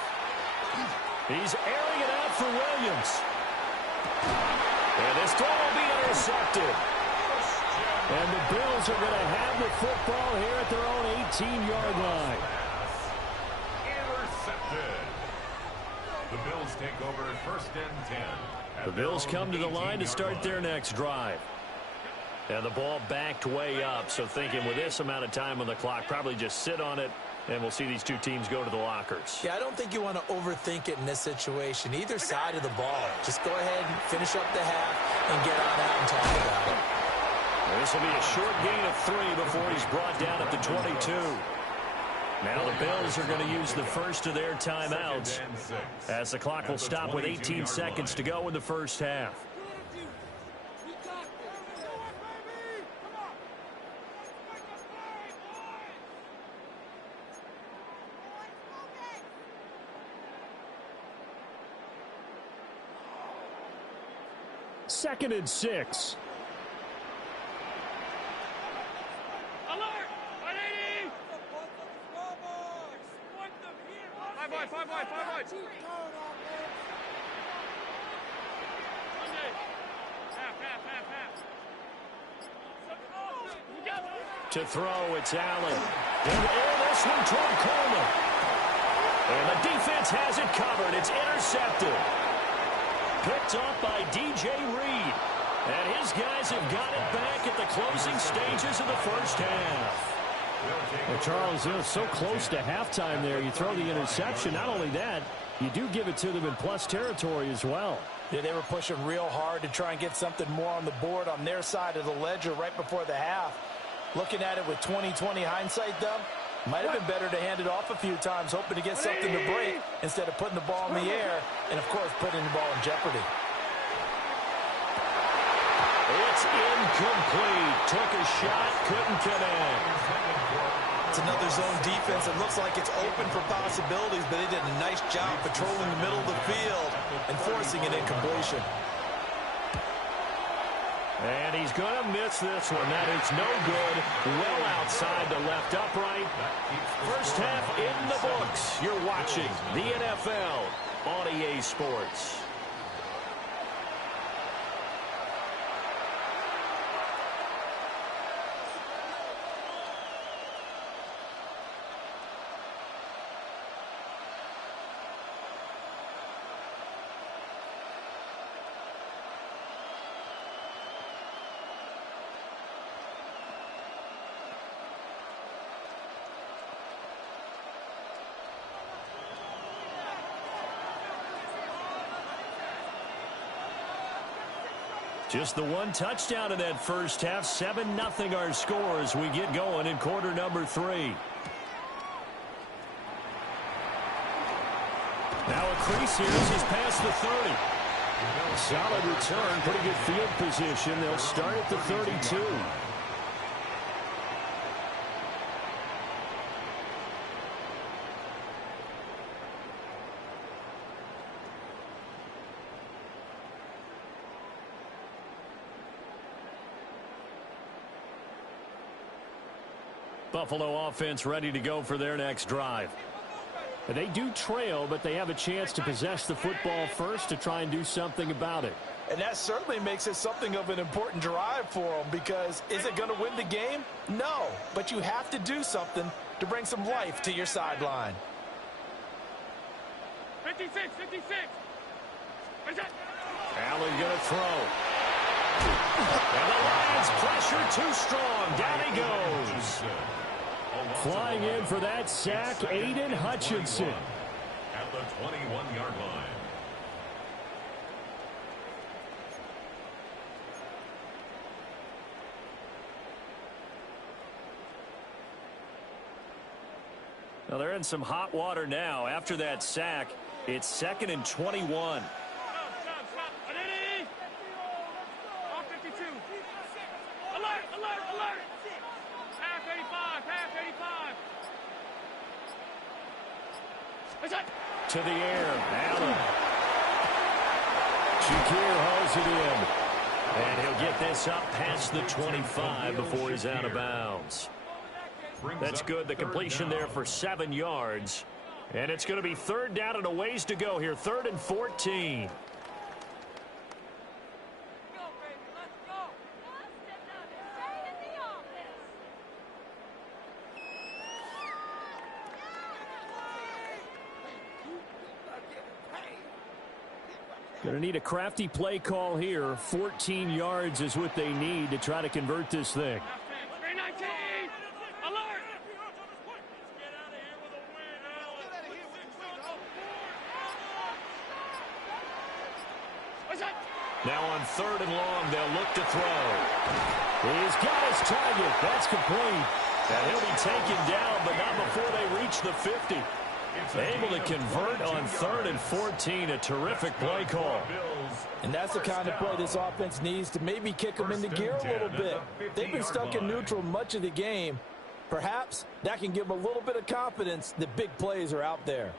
He's airing it out for Williams. And this throw will be intercepted. And the Bills are going to have the football here at their own 18-yard line. Intercepted. The Bills take over 1st and 10. The Bills come to the line to start their next drive. And the ball backed way up, so thinking with this amount of time on the clock, probably just sit on it, and we'll see these two teams go to the lockers. Yeah, I don't think you want to overthink it in this situation. Either side of the ball. Just go ahead and finish up the half and get on out and talk about it. This will be a short gain of 3 before he's brought down at the 22. Now the Bills are going to use the first of their timeouts as the clock will stop with 18 seconds to go in the first half. Second and 6. Alert! 180! 5 wide, 5 wide, 5 wide. Half. To throw, it's Allen. He'll air this one toward Coleman. And the defense has it covered. It's intercepted. Picked off by D.J. Reed. And his guys have got it back at the closing stages of the first half. Well, Charles, it was so close to halftime there. You throw the interception. Not only that, you do give it to them in plus territory as well. Yeah, they were pushing real hard to try and get something more on the board on their side of the ledger right before the half. Looking at it with 20/20 hindsight, though, might have been better to hand it off a few times, hoping to get something to break instead of putting the ball in the air and, of course, putting the ball in jeopardy. It's incomplete. Took a shot, couldn't connect. It's another zone defense. It looks like it's open for possibilities, but they did a nice job patrolling the middle of the field and forcing an incompletion. And he's going to miss this one. That is no good. Well outside the left upright. First half in the books. You're watching the NFL on EA Sports. Just the one touchdown in that first half. 7-0 our score as we get going in quarter number 3. Now a crease here as he's past the 30. Solid return, pretty good field position. They'll start at the 32. Buffalo offense ready to go for their next drive. They do trail, but they have a chance to possess the football first to try and do something about it. And that certainly makes it something of an important drive for them, because is it going to win the game? No, but you have to do something to bring some life to your sideline. 56, 56. Allen going to throw. And the Lions pressure too strong. Down he goes. Flying in for that sack, Aiden Hutchinson. At the 21-yard line. Now they're in some hot water now. After that sack, it's 2nd and 21. To the air, Allen. Shakir hauls it in. And he'll get this up past the 25 before he's out of bounds. That's good. The completion there for 7 yards. And it's going to be third down and a ways to go here. 3rd and 14. Going to need a crafty play call here. 14 yards is what they need to try to convert this thing. 319! Alert! Now on 3rd and long, they'll look to throw. He's got his target. That's complete. And he'll be taken down, but not before they reach the 50. Able to convert on 3rd and 14. A terrific play call. And that's the kind of play this offense needs to maybe kick them into gear a little bit. They've been stuck in neutral much of the game. Perhaps that can give them a little bit of confidence that big plays are out there.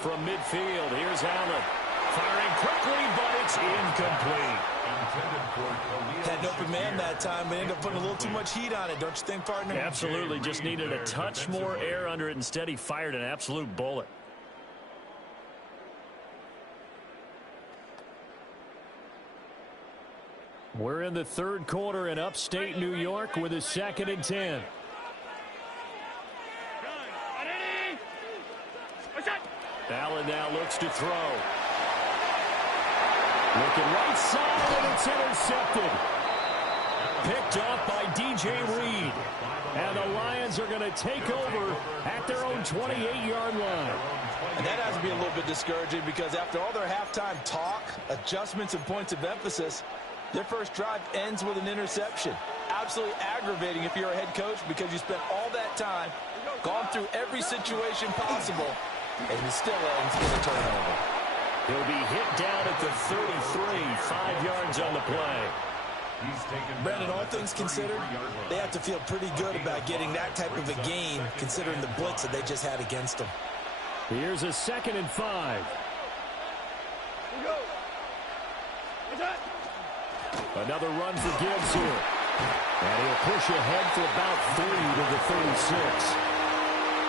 From midfield, here's Allen. Firing quickly, but it's incomplete. Had an open man that time, but ended up putting a little too much heat on it, don't you think, partner? Absolutely, just needed a touch more air under it. Instead, he fired an absolute bullet. We're in the 3rd quarter in upstate New York with a 2nd and 10. Allen now looks to throw. Looking right side, and it's intercepted. Picked off by DJ Reed. And the Lions are going to take over at their own 28-yard line. And that has to be a little bit discouraging because after all their halftime talk, adjustments, and points of emphasis, their first drive ends with an interception. Absolutely aggravating if you're a head coach because you spent all that time, gone through every situation possible, and it still ends with a turnover. He'll be hit down at the 33, 5 yards on the play. Brandon, all things considered, they have to feel pretty good about getting that type of a gain considering the blitz that they just had against them. Here's a 2nd and 5. Another run for Gibbs here. And he'll push ahead for about 3 to the 36.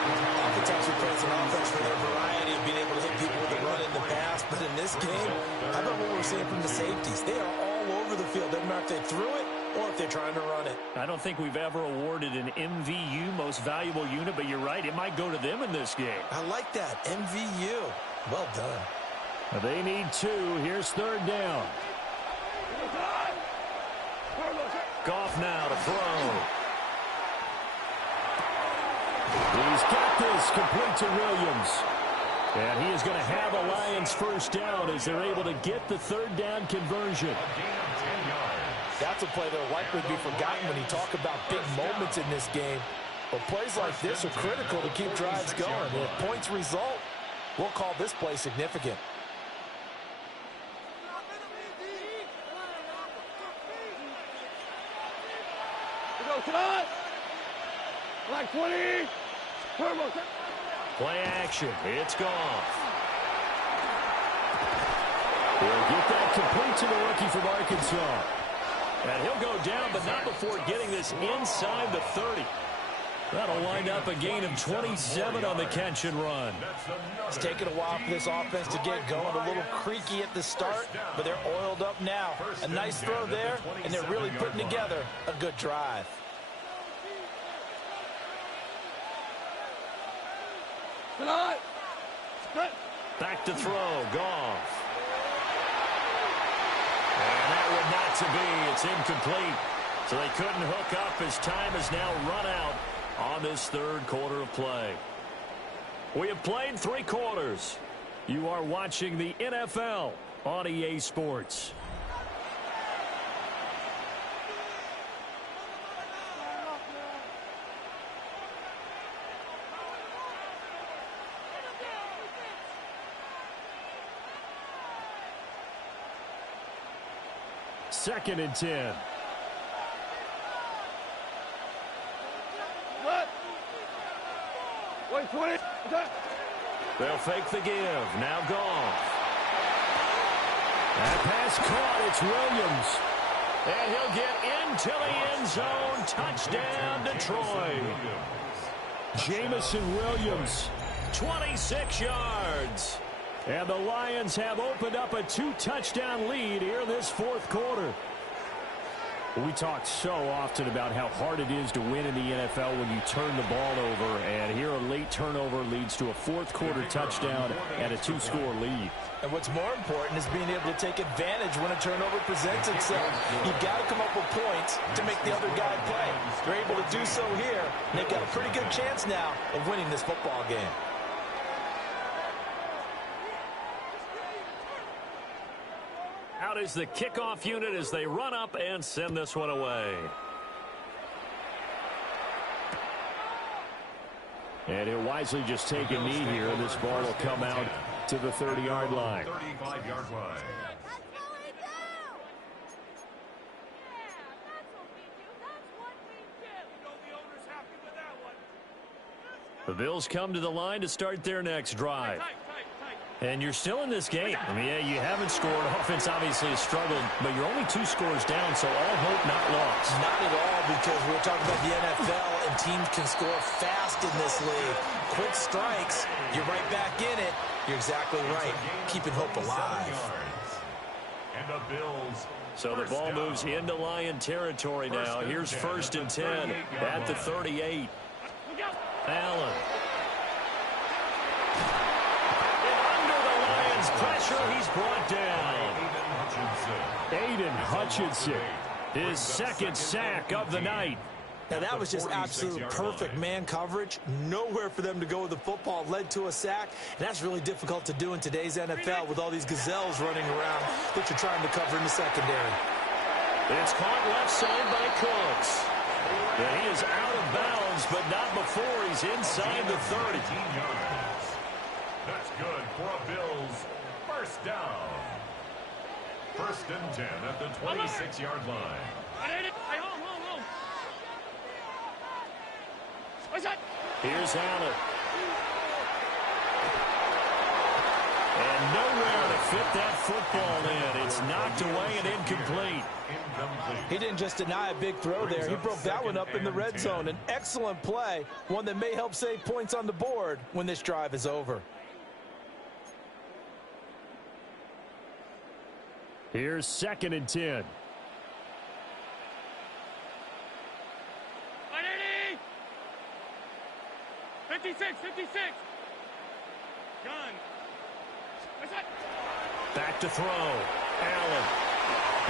Oftentimes we praise an offense for their variety of being able to hit people with the run in the pass, but in this game, how about what we're seeing from the safeties? They are all over the field. Doesn't matter if they threw it or if they're trying to run it. I don't think we've ever awarded an MVU, most valuable unit, but you're right, it might go to them in this game. I like that, MVU. Well done. They need 2. Here's 3rd down. Goff now to throw. He's got this complete to Williams. And he is going to have a Lions first down as they're able to get the 3rd down conversion. That's a play that will likely be forgotten when you talk about big moments in this game. But plays like this are critical to keep drives going. And if points result, we'll call this play significant. Like 20. Play action. It's Goff. He'll get that complete to the rookie from Arkansas. And he'll go down, but not before getting this inside the 30. That'll wind up a gain of 27 on the catch and run. It's taken a while for this offense to get going. A little creaky at the start, but they're oiled up now. A nice throw there, and they're really putting together a good drive. Back to throw, Goff. And that would not to be. It's incomplete. So they couldn't hook up as time has now run out on this 3rd quarter of play. We have played 3 quarters. You are watching the NFL on EA Sports. Second and 10. What? Wait, 20. They'll fake the give. Now Goff. That pass caught. It's Williams. And he'll get into the end zone. Touchdown, Detroit. Jamison Williams. 26 yards. And the Lions have opened up a 2-touchdown lead here this fourth quarter. We talk so often about how hard it is to win in the NFL when you turn the ball over. And here a late turnover leads to a fourth quarter touchdown and a 2-score lead. And what's more important is being able to take advantage when a turnover presents itself. You've got to come up with points to make the other guy play. They're able to do so here, and they've got a pretty good chance now of winning this football game. Out is the kickoff unit as they run up and send this one away. And he'll wisely just take a knee here. This ball will come out to the 30-yard line. 35-yard line. The Bills come to the line to start their next drive. And you're still in this game. I mean, yeah, you haven't scored. Offense obviously has struggled, but you're only 2 scores down, so all hope not lost. Not at all, because we're talking about the NFL, and teams can score fast in this league. Quick strikes, you're right back in it. You're exactly right. Keeping hope alive. And the Bills. So the ball moves into Lion territory now. Here's 1st and 10 at the 38. Allen. Pressure, he's brought down. Aiden Hutchinson, his 2nd sack of the night. Now that was just absolute perfect man coverage. Nowhere for them to go with the football. Led to a sack. And that's really difficult to do in today's NFL with all these gazelles running around that you're trying to cover in the secondary. It's caught left side by Cooks. And he is out of bounds, but not before he's inside the 30. That's good for a Bills first down. 1st and 10 at the 26-yard line. Here's Allen. And nowhere to fit that football in. It's knocked away and incomplete. He didn't just deny a big throw there. He broke that one up in the red zone. An excellent play, one that may help save points on the board when this drive is over. Here's 2nd and 10. 56. Gun. Back to throw. Allen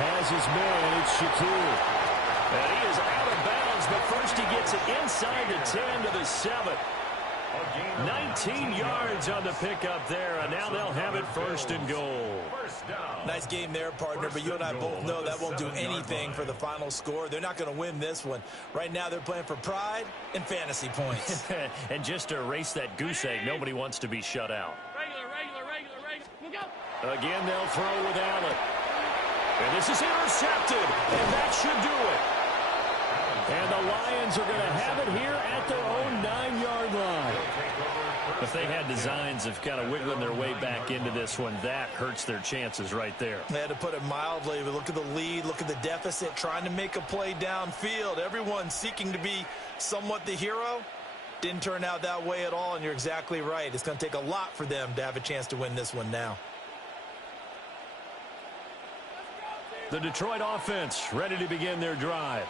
has his man. It's Shaquille. And he is out of bounds, but first he gets it inside the 10 to the 7. 19 yards on the pickup there, and now they'll have it 1st and goal. Nice game there, partner, but you and I both know that won't do anything for the final score. They're not going to win this one. Right now they're playing for pride and fantasy points. And just to erase that goose egg, nobody wants to be shut out. Regular. Look out. Again, they'll throw with Allen. And this is intercepted, and that should do it. And the Lions are going to have it here at their own 9-yard line. If they had designs of kind of wiggling their way back into this one, that hurts their chances right there. They had to put it mildly, but look at the lead, look at the deficit, trying to make a play downfield. Everyone seeking to be somewhat the hero. Didn't turn out that way at all, and you're exactly right. It's going to take a lot for them to have a chance to win this one now. The Detroit offense ready to begin their drive.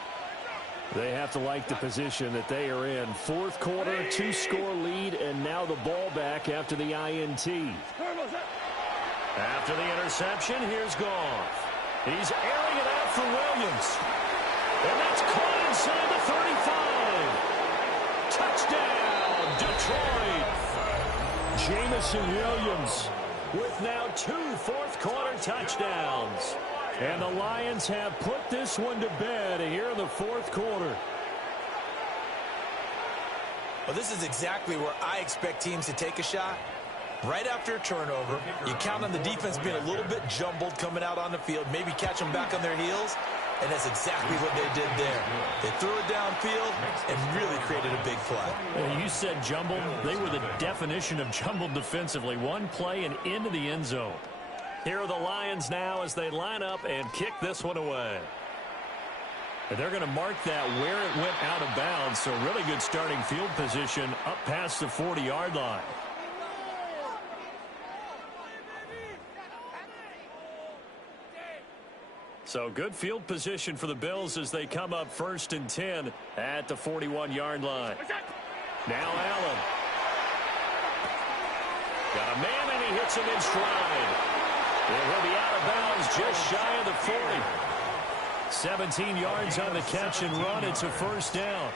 They have to like the position that they are in. 4th quarter, 2-score lead, and now the ball back after the INT. After the interception, here's Goff. He's airing it out for Williams. And that's caught inside Jamison the 35. Touchdown, Detroit. Williams with now 2 fourth-quarter touchdowns. And the Lions have put this one to bed here in the 4th quarter. Well, this is exactly where I expect teams to take a shot. Right after a turnover, you count on the defense being a little bit jumbled coming out on the field, maybe catch them back on their heels, and that's exactly what they did there. They threw it downfield and really created a big play. You said jumbled. They were the definition of jumbled defensively. One play and into the end zone. Here are the Lions now as they line up and kick this one away. And they're going to mark that where it went out of bounds, so really good starting field position up past the 40-yard line. So good field position for the Bills as they come up 1st and 10 at the 41-yard line. Now Allen. Got a man and he hits him in stride. It will be out of bounds just shy of the 40. 17 yards on the catch and run. It's a first down.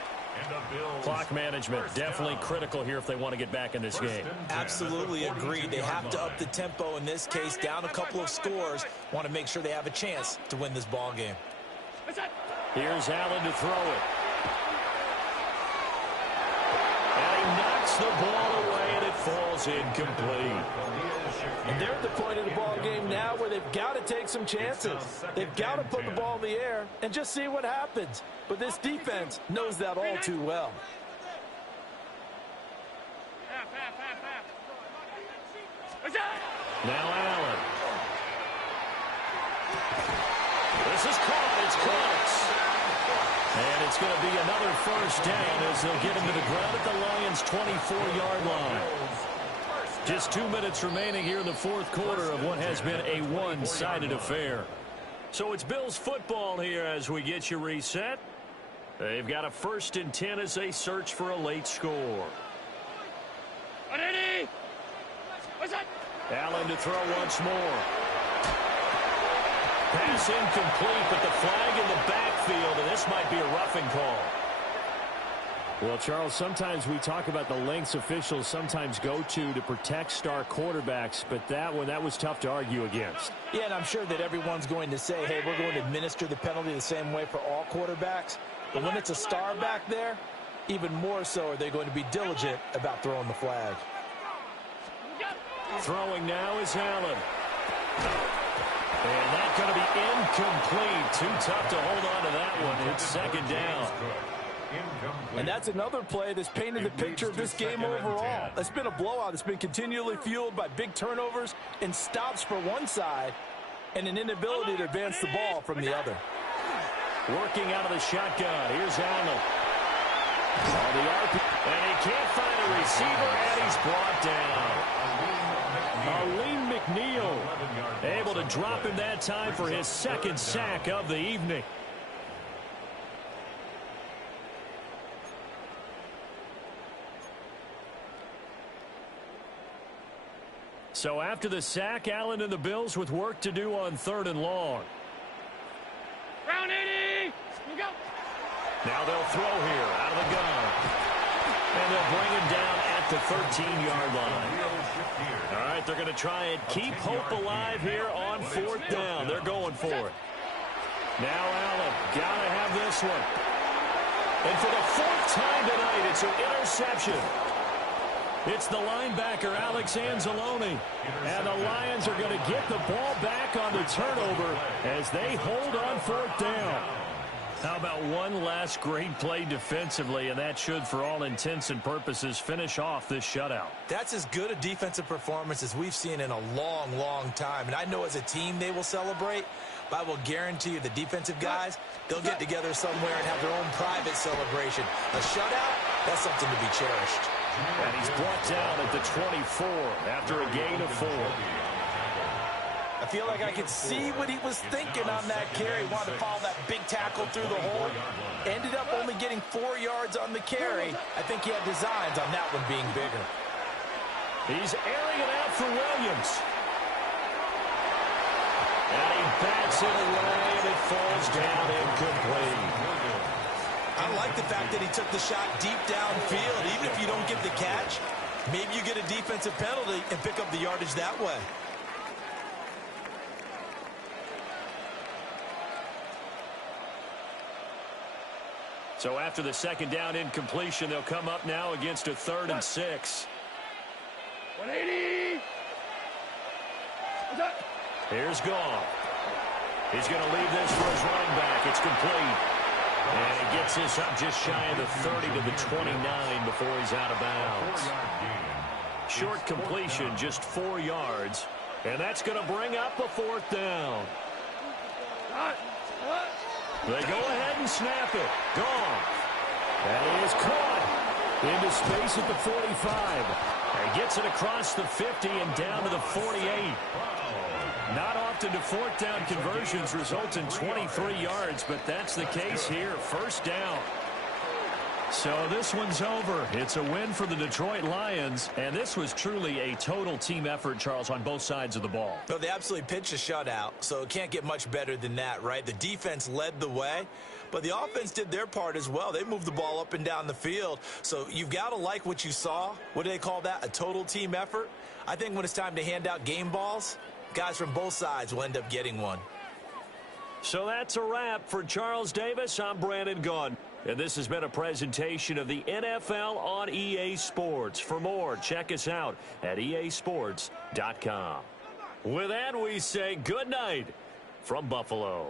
Clock management definitely critical here if they want to get back in this game. Absolutely agreed. They have to up the tempo in this case, down a couple of scores. Want to make sure they have a chance to win this ball game. Here's Allen to throw it. And he knocks the ball away and it falls incomplete. And they're at the point of the ball game now where they've got to take some chances. They've got to put the ball in the air and just see what happens. But this defense knows that all too well. Now Allen. This is caught. It's close. And it's going to be another first down as they'll get him to the ground at the Lions' 24-yard line. Just 2 minutes remaining here in the fourth quarter of what has been a one-sided affair. So it's Bills football here as we get you reset. They've got a 1st and 10 as they search for a late score. Allen to throw once more. Pass incomplete, but the flag in the backfield, and this might be a roughing call. Well, Charles, sometimes we talk about the lengths officials sometimes go to protect star quarterbacks, but that was tough to argue against. Yeah, and I'm sure that everyone's going to say, hey, we're going to administer the penalty the same way for all quarterbacks. But when it's a star back there, even more so are they going to be diligent about throwing the flag. Throwing now is Allen. And that's going to be incomplete. Too tough to hold on to that one. It's 2nd down. And that's another play that's painted the picture of this game overall. It's been a blowout. It's been continually fueled by big turnovers and stops for one side and an inability to advance the ball from the other. Working out of the shotgun. Here's Allen. On the RP. And he can't find a receiver, and he's brought down. Aleem McNeil able to drop him that time for his 2nd sack of the evening. So after the sack, Allen and the Bills with work to do on 3rd and long. Round 80. Go. Now they'll throw here out of the gun. And they'll bring him down at the 13-yard line. All right, they're going to try and keep hope alive here on 4th down. They're going for it. Now Allen, got to have this one. And for the 4th time tonight, it's an interception. It's the linebacker, Alex Anzalone. And the Lions are going to get the ball back on the turnover as they hold on 4th down. How about one last great play defensively, and that should, for all intents and purposes, finish off this shutout. That's as good a defensive performance as we've seen in a long, long time. And I know as a team they will celebrate, but I will guarantee you the defensive guys, they'll get together somewhere and have their own private celebration. A shutout, that's something to be cherished. And he's brought down at the 24 after a gain of 4. I feel like I could see what he was thinking on that carry. Wanted to follow that big tackle through the hole. Ended up only getting 4 yards on the carry. I think he had designs on that one being bigger. He's airing it out for Williams. And he bats it away, and it falls down incomplete. I like the fact that he took the shot deep downfield. Even if you don't get the catch, maybe you get a defensive penalty and pick up the yardage that way. So after the 2nd down incompletion, they'll come up now against a 3rd and 6. 180. Here's Goff. He's going to leave this for his running back. It's complete. And he gets this up just shy of the 30 to the 29 before he's out of bounds. Short completion, just 4 yards. And that's going to bring up a 4th down. They go ahead and snap it. Goff. And he is caught into space at the 45. He gets it across the 50 and down to the 48. Not often do 4th down conversions result in 23 yards, but that's the case here. 1st down. So this one's over. It's a win for the Detroit Lions, and this was truly a total team effort, Charles, on both sides of the ball. No, they absolutely pitched a shutout, so it can't get much better than that, right? The defense led the way, but the offense did their part as well. They moved the ball up and down the field, so you've got to like what you saw. What do they call that? A total team effort? I think when it's time to hand out game balls, guys from both sides will end up getting one. So that's a wrap for Charles Davis. I'm Brandon Gaudin. And this has been a presentation of the NFL on EA Sports. For more, check us out at easports.com. With that, we say good night from Buffalo.